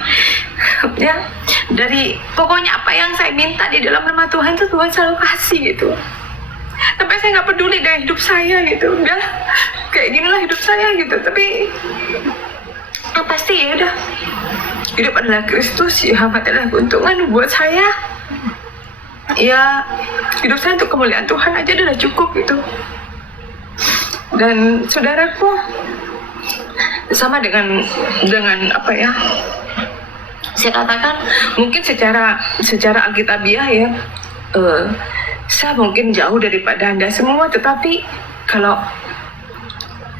ya, dari pokoknya apa yang saya minta di dalam nama Tuhan itu Tuhan selalu kasih gitu. Sampai saya nggak peduli dengan hidup saya gitu, udah kayak ginilah hidup saya gitu. Tapi yang pasti ya udah, hidup adalah Kristus, ya amat adalah keuntungan buat saya. Ya hidup saya untuk kemuliaan Tuhan aja udah cukup gitu. Dan saudaraku, sama dengan apa ya, saya katakan mungkin secara alkitabiah ya, saya mungkin jauh daripada Anda semua, tetapi kalau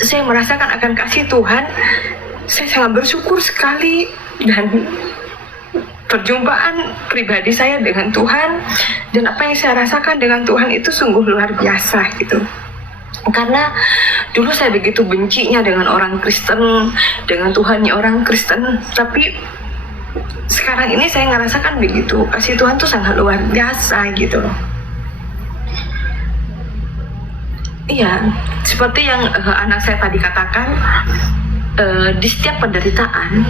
saya merasakan akan kasih Tuhan, saya sangat bersyukur sekali. Dan perjumpaan pribadi saya dengan Tuhan dan apa yang saya rasakan dengan Tuhan itu sungguh luar biasa gitu. Karena dulu saya begitu bencinya dengan orang Kristen, dengan Tuhannya orang Kristen, tapi sekarang ini saya ngerasakan begitu, kasih Tuhan tuh sangat luar biasa gitu loh. Iya, seperti yang anak saya tadi katakan, di setiap penderitaan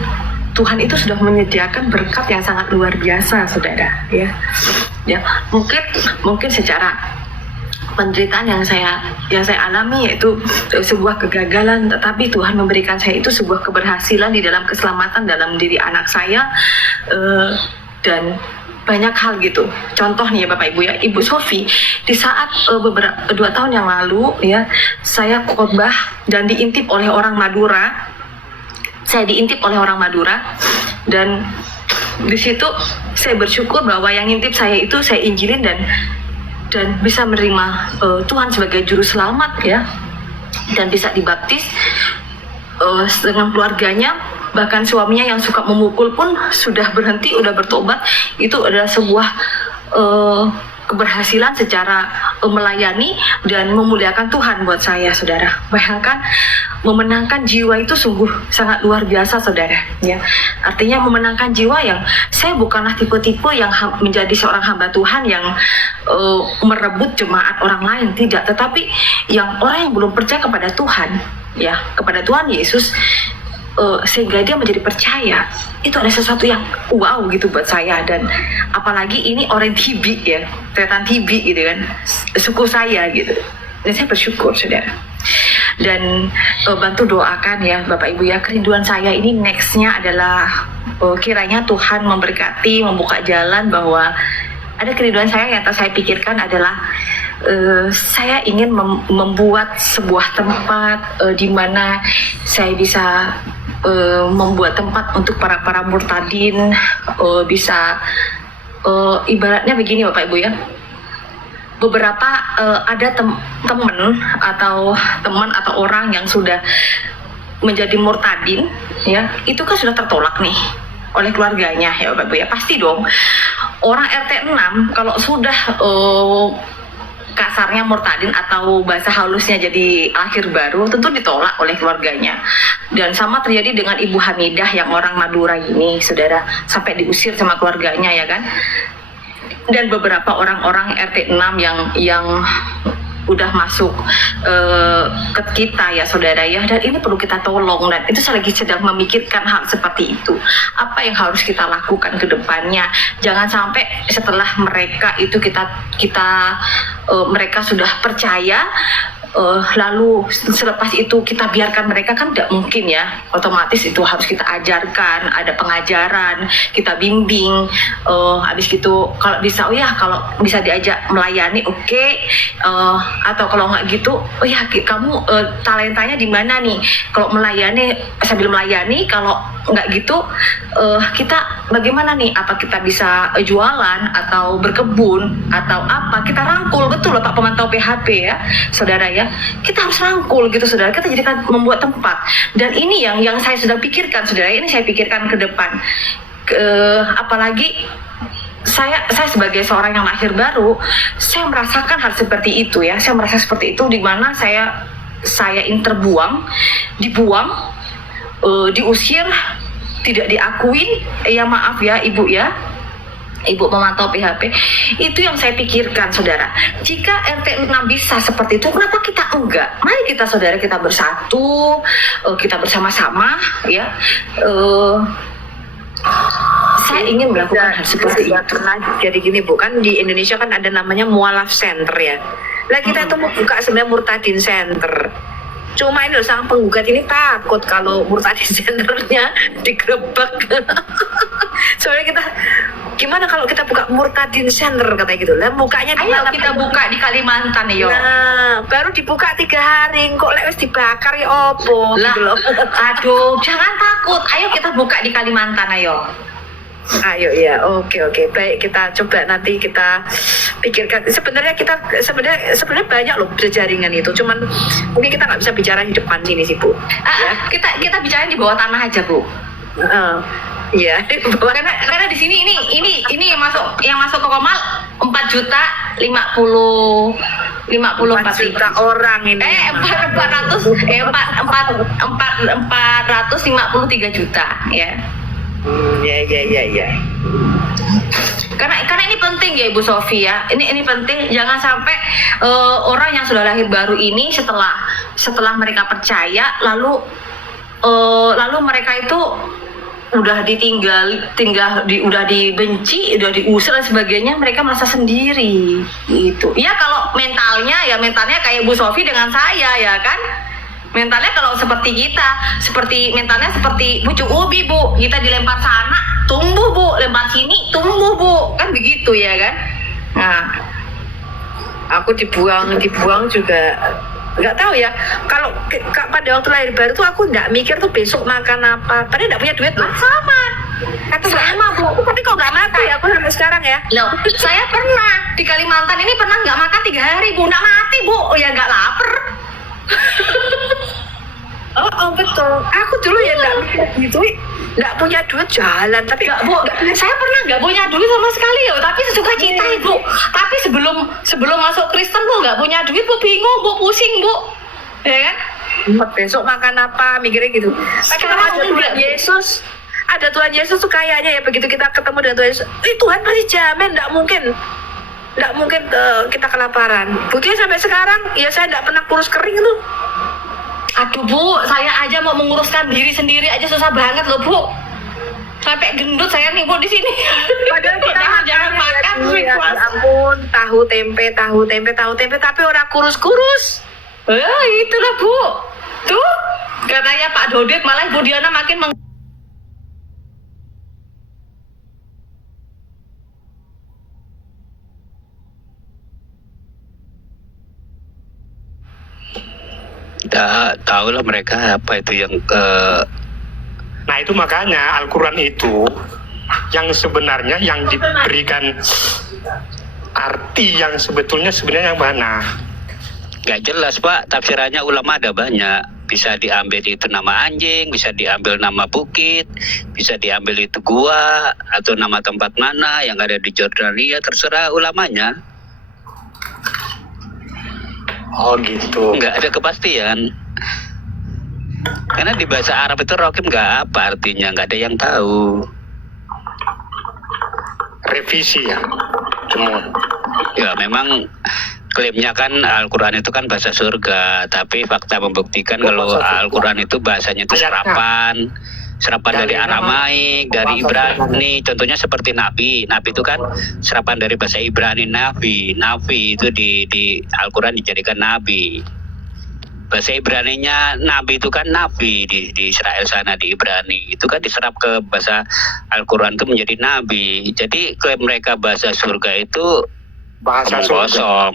Tuhan itu sudah menyediakan berkat yang sangat luar biasa, saudara. Ya, mungkin secara penderitaan yang saya alami yaitu sebuah kegagalan, tetapi Tuhan memberikan saya itu sebuah keberhasilan di dalam keselamatan dalam diri anak saya, dan banyak hal gitu. Contoh nih ya Bapak Ibu ya, Ibu Sophie di saat 2 tahun yang lalu ya, saya khotbah dan diintip oleh orang Madura. Saya diintip oleh orang Madura, dan di situ saya bersyukur bahwa yang ngintip saya itu saya injilin dan bisa menerima Tuhan sebagai juru selamat ya, dan bisa dibaptis dengan keluarganya. Bahkan suaminya yang suka memukul pun sudah berhenti, udah bertobat. Itu adalah sebuah keberhasilan secara melayani dan memuliakan Tuhan buat saya, saudara. Bayangkan, memenangkan jiwa itu sungguh sangat luar biasa, saudara. Ya, artinya memenangkan jiwa yang saya bukanlah tipe-tipe yang menjadi seorang hamba Tuhan yang merebut jemaat orang lain, tidak. Tetapi yang orang yang belum percaya kepada Tuhan, ya, kepada Tuhan Yesus, sehingga dia menjadi percaya. Itu ada sesuatu yang wow gitu buat saya. Dan apalagi ini orang TB ya, tretan TB gitu kan, suku saya gitu. Dan saya bersyukur saudara. Dan bantu doakan ya Bapak Ibu ya, kerinduan saya ini nextnya adalah kiranya Tuhan memberkati, membuka jalan, bahwa ada kerinduan saya yang saya pikirkan adalah saya ingin membuat sebuah tempat di mana saya bisa membuat tempat untuk para murtadin, bisa ibaratnya begini Bapak Ibu ya. Beberapa ada teman atau orang yang sudah menjadi murtadin ya, itu kan sudah tertolak nih oleh keluarganya ya Bapak Ibu ya. Pasti dong orang RT 6 kalau sudah kasarnya murtadin atau bahasa halusnya jadi lahir baru, tentu ditolak oleh keluarganya. Dan sama terjadi dengan Ibu Hamidah yang orang Madura ini saudara, sampai diusir sama keluarganya ya kan. Dan beberapa orang-orang RT 6 yang udah masuk ke kita ya saudara ya, dan ini perlu kita tolong. Dan itu saya lagi sedang memikirkan hal seperti itu, apa yang harus kita lakukan ke depannya. Jangan sampai setelah mereka itu mereka sudah percaya, lalu selepas itu kita biarkan mereka, kan tidak mungkin ya. Otomatis itu harus kita ajarkan, ada pengajaran, kita bimbing. Habis gitu kalau bisa, kalau bisa diajak melayani oke. Atau kalau nggak gitu, kamu talentanya di mana nih? Kalau melayani, sambil melayani. Kalau nggak gitu, kita bagaimana nih? Apa kita bisa jualan atau berkebun atau apa? Kita rangkul, betul loh Pak Pemantau PHP ya saudara ya. Kita harus rangkul gitu saudara, kita jadikan membuat tempat. Dan ini yang saya sudah pikirkan saudara, ini saya pikirkan ke depan. Apalagi saya sebagai seorang yang lahir baru, saya merasakan hal seperti itu ya. Saya merasa seperti itu, di mana saya ingin terbuang, dibuang, diusir, tidak diakuin. Ya maaf ya Ibu ya, Ibu Pemantau PHP. Itu yang saya pikirkan saudara. Jika RT 6 bisa seperti itu, kenapa kita enggak? Mari kita saudara, kita bersatu, kita bersama-sama ya. Saya ingin melakukan hal seperti itu. Jadi gini Bu, kan di Indonesia kan ada namanya mualaf center ya. Lah kita tuh mau buka sebenarnya murtadin center. Cuma ini loh, sang penggugat ini takut kalau murtadin centernya digerebek. Soalnya kita, gimana kalau kita buka murtadin center katanya gitu. Lah bukanya di mana? Kita buka di Kalimantan ya. Nah, baru dibuka 3 hari, kok lewat dibakar ya opo gitu loh. Aduh, jangan takut. Ayo kita buka di Kalimantan, ayo. Ayo ya, oke, baik, kita coba nanti kita pikirkan. Sebenarnya banyak loh jaringan itu, cuman mungkin kita nggak bisa bicara di depan sini sih Bu. Ya. Kita bicara di bawah tanah aja Bu. Iya. Karena di sini ini yang masuk ke Komal 4.50.4 juta orang ini. 453 juta ya. Ya. Karena ini penting ya Ibu Sofi ya. Ini penting, jangan sampai orang yang sudah lahir baru ini setelah mereka percaya lalu mereka itu udah udah dibenci, udah diusir dan sebagainya, mereka merasa sendiri gitu. Ya kalau mentalnya kayak Bu Sofi dengan saya ya kan. Mentalnya kalau seperti mentalnya seperti bucuk ubi Bu, kita dilempar sana tumbuh Bu, lempar sini tumbuh Bu, kan begitu ya kan. Nah, aku dibuang juga nggak tahu ya. Kalau pada waktu lahir baru tuh aku nggak mikir tuh besok makan apa, padahal nggak punya duit loh. sama Bu, tapi kok nggak mati aku sampai sekarang ya. Loh, saya pernah di Kalimantan ini nggak makan 3 hari Bu, nggak mati Bu, ya nggak lapar. Oh betul. Aku dulu ya nggak gitu, nggak punya duit jalan. Tapi Bu, saya pernah nggak punya duit sama sekali ya, tapi sesuka cita Bu. Tapi sebelum masuk Kristen Bu nggak punya duit Bu, bingung Bu, pusing Bu, ya kan? Besok makan apa, mikirnya gitu. Sekarang ada Tuhan Yesus tuh kayaknya ya, begitu kita ketemu dengan Tuhan Yesus, Tuhan pasti jamin, nggak mungkin kita kelaparan. Buktinya sampai sekarang ya saya nggak pernah kurus kering tuh. Aduh Bu, saya aja mau menguruskan diri sendiri aja susah banget loh Bu. Sampai gendut saya nih Bu di sini. Padahal kita jangan makan ya sih, puasa. ampun, tahu tempe, tapi orang kurus-kurus. Itulah Bu. Tuh, katanya Pak Dodit malah Bu Diana makin Tak tahu lah mereka apa itu yang Nah itu makanya Al-Quran itu yang sebenarnya yang diberikan arti yang sebenarnya yang mana? nggak jelas Pak, tafsirannya ulama ada banyak. Bisa diambil itu nama anjing, bisa diambil nama bukit, bisa diambil itu gua atau nama tempat mana yang ada di Jordania, terserah ulamanya. Oh gitu. Nggak ada kepastian. Karena di bahasa Arab itu rokim nggak apa artinya, nggak ada yang tahu. Revisi ya semua. Ya memang klaimnya kan Al-Quran itu kan bahasa surga, tapi fakta membuktikan kalau Al-Quran itu bahasanya itu serapan dari Aramaik, dari Ibrani. Contohnya seperti Nabi itu kan serapan dari bahasa Ibrani Nabi itu di Al-Quran dijadikan Nabi. Bahasa Ibraninya Nabi itu kan Nabi di Israel sana di Ibrani. Itu kan diserap ke bahasa Al-Quran itu menjadi Nabi. Jadi klaim mereka bahasa surga itu Bahasa omong surga. kosong.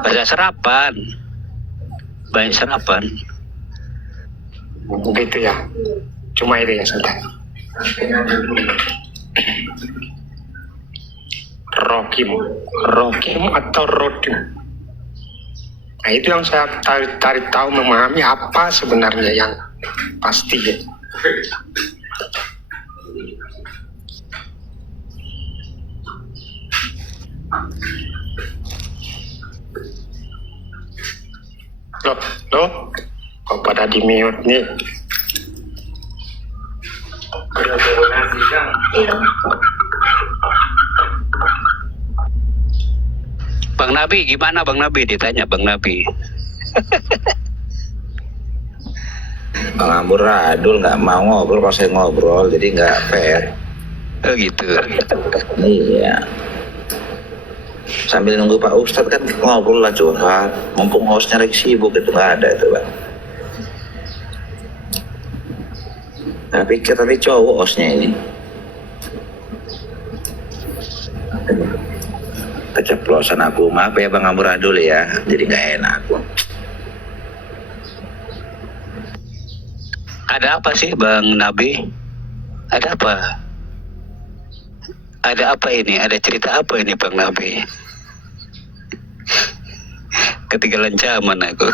Bahasa serapan. Banyak serapan. Begitu ya. Cuma itu ya saudara. Rokim atau Rodim. Nah itu yang saya cari tahu, memahami apa sebenarnya yang pasti ya. Loh, kok pada di mute nih? Bang Nabi, gimana Bang Nabi? Ditanya Bang Nabi. Bang Amburadul nggak mau ngobrol kalau saya ngobrol, jadi nggak fair. Oh gitu. Iya. Sambil nunggu Pak Ustadz kan ngobrol lah curhat. Mumpung hostnya lagi sibuk itu nggak ada itu Bang. Tapi kita tadi cowok hostnya ini. Keceplosan aku, maaf ya Bang Amburadul ya, jadi nggak enak aku. Ada apa sih Bang Nabi? Ada apa? Ada apa ini? Ada cerita apa ini Bang Nabi? Ketinggalan zaman aku.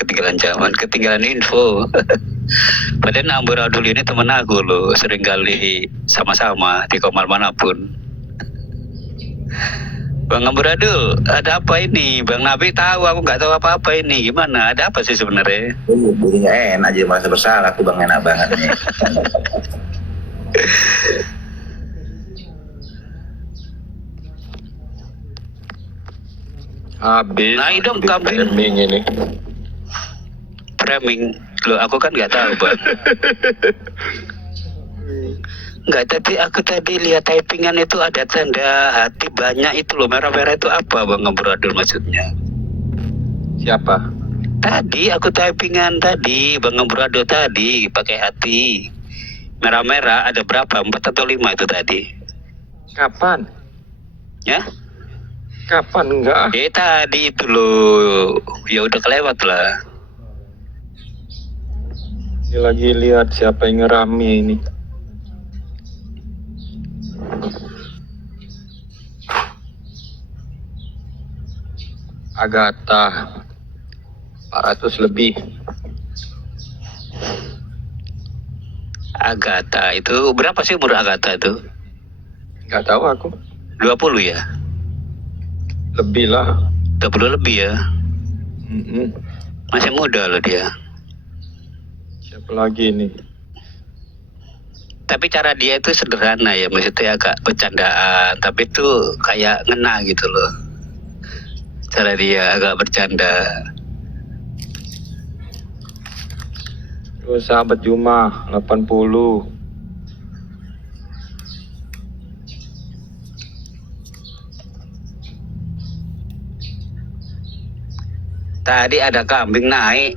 Ketinggalan info. Padahal Amburadul ini teman aku loh, sering kali sama-sama di Komal manapun. Bang Amburadul, ada apa ini? Bang Nabi tahu, aku nggak tahu apa-apa ini. Gimana? Ada apa sih sebenarnya? Jadi nggak enak, jadi merasa bersalah aku Bang, enak banget nih. Habis. Nah, dong kambing. Framing ini. Framing. Loh, aku kan nggak tahu, Bang. Nggak, aku tadi lihat typingan itu ada tanda hati banyak itu loh, merah-merah itu apa Bang Amburadul maksudnya? Siapa? Tadi aku typingan tadi, Bang Amburadul tadi pakai hati. Merah-merah ada berapa? 4 atau 5 itu tadi? Kapan? Ya? Kapan enggak? Tadi itu loh. Ya udah kelewat lah. Ini lagi lihat siapa yang ngerami ini. Agatha 400 lebih. Agatha itu berapa sih umur Agatha itu? Nggak tahu aku. 20 ya? Lebih lah. 20 lebih ya? Mm-mm. Masih muda loh dia. Siapa lagi ini? Tapi cara dia itu sederhana ya, maksudnya agak bercandaan, tapi itu kayak ngena gitu loh. Cara dia agak bercanda. Terus sahabat Juma 80. Tadi ada kambing naik,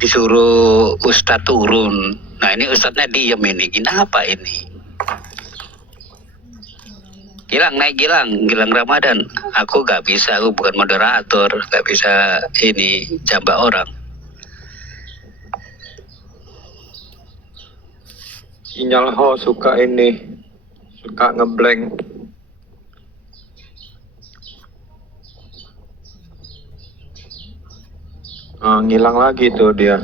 disuruh Ustadz turun. Nah ini Ustadznya diem ini, kenapa ini? Gilang naik Gilang Ramadan. Aku gak bisa, aku bukan moderator, gak bisa ini jambak orang. Sinyal ho suka ini, suka ngeblank. Ngilang lagi tuh dia.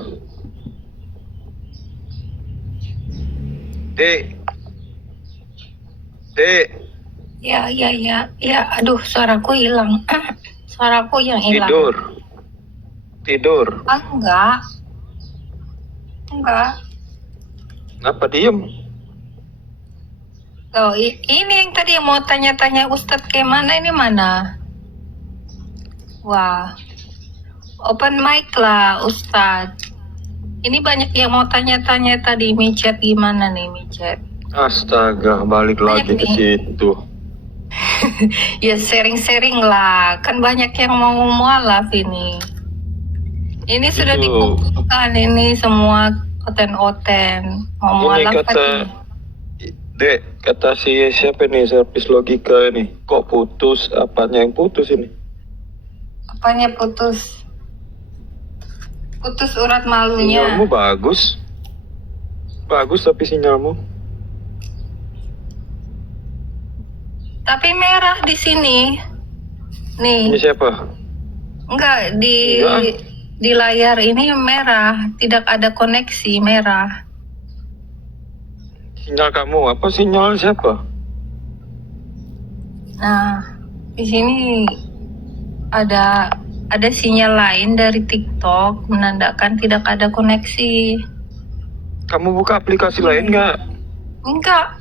Dek. Ya, aduh, suaraku hilang. Suaraku yang hilang. Tidur. Enggak. Kenapa diem? Loh, ini yang tadi yang mau tanya-tanya Ustadz kayak mana, ini mana? Wah, open mic lah Ustadz. Ini banyak yang mau tanya-tanya tadi, micet gimana nih micet? Astaga, balik lagi ke situ. Ya sharing-sharing lah, kan banyak yang mau mualaf ini. Ini sudah Itu. dikumpulkan ini semua oten-oten mau Ini mualaf kata kan? Dek, kata si siapa nih servis logika ini? Kok putus? Apanya yang putus ini? Apanya putus? Putus urat malunya. Sinyalmu bagus. Bagus tapi sinyalmu. Tapi merah di sini. Nih, Ini siapa? enggak Enggak. di layar ini merah, tidak ada koneksi merah. Sinyal kamu apa? Sinyal siapa? Nah, di sini ada sinyal lain dari TikTok menandakan tidak ada koneksi. Kamu buka aplikasi lain nggak? Enggak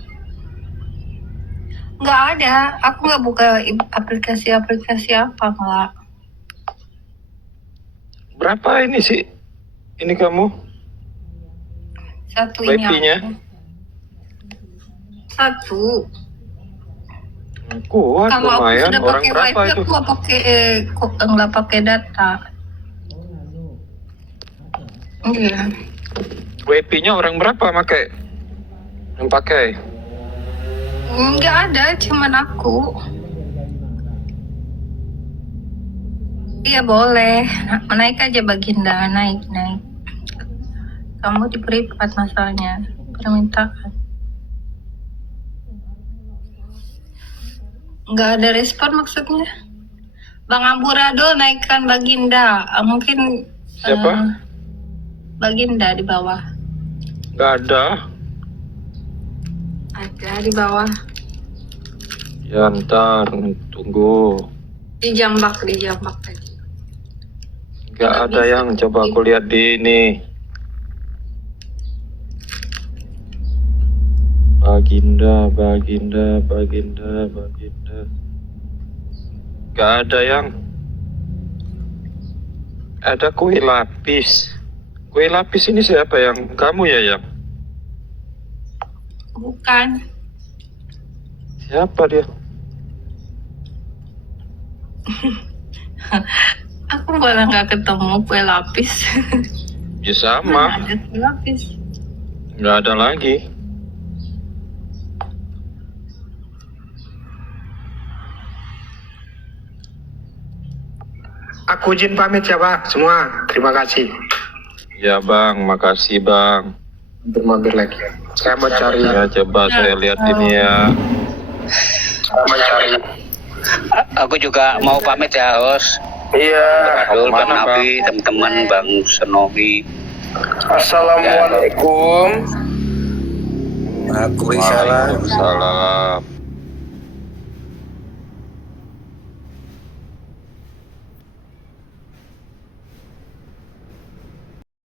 ada. Aku nggak buka aplikasi apa, enggak. Berapa ini sih? Ini kamu? Satu ini WiFi-nya? aku. Satu. Kuat Kalau aku lumayan. sudah Orang pakai berapa wifi, itu? aku nggak pakai data. Iya. WiFi-nya orang berapa pakai? Yang pakai? Nggak ada, cuman aku. Iya boleh, naik aja Baginda, naik. Kamu di privat masalahnya, permintaan. Nggak ada respon maksudnya. Bang Amburadul naikkan Baginda, mungkin Siapa? Baginda di bawah. Nggak ada. Ada di bawah. Ya ntar, tunggu. Dijambak tadi. Nggak ada yang coba aku lihat di ini. Baginda. Nggak ada yang. Ada kue lapis. Kue lapis ini siapa yang? Kamu ya yang? Bukan. Siapa dia? Aku malah nggak ketemu kue lapis. Ya sama. Mana ada kue lapis. Nggak ada lagi. Aku izin pamit ya Pak, semua. Terima kasih. Ya bang, makasih bang. Mampir lagi. Saya mau cari. Ya coba saya lihat ini ya. Aku juga mau pamit ya, Host. Iya. Aduh, Bang Kemana, Nabi, teman-teman, Bang Senowi. Assalamualaikum. Waalaikumsalam. Waalaikumsalam.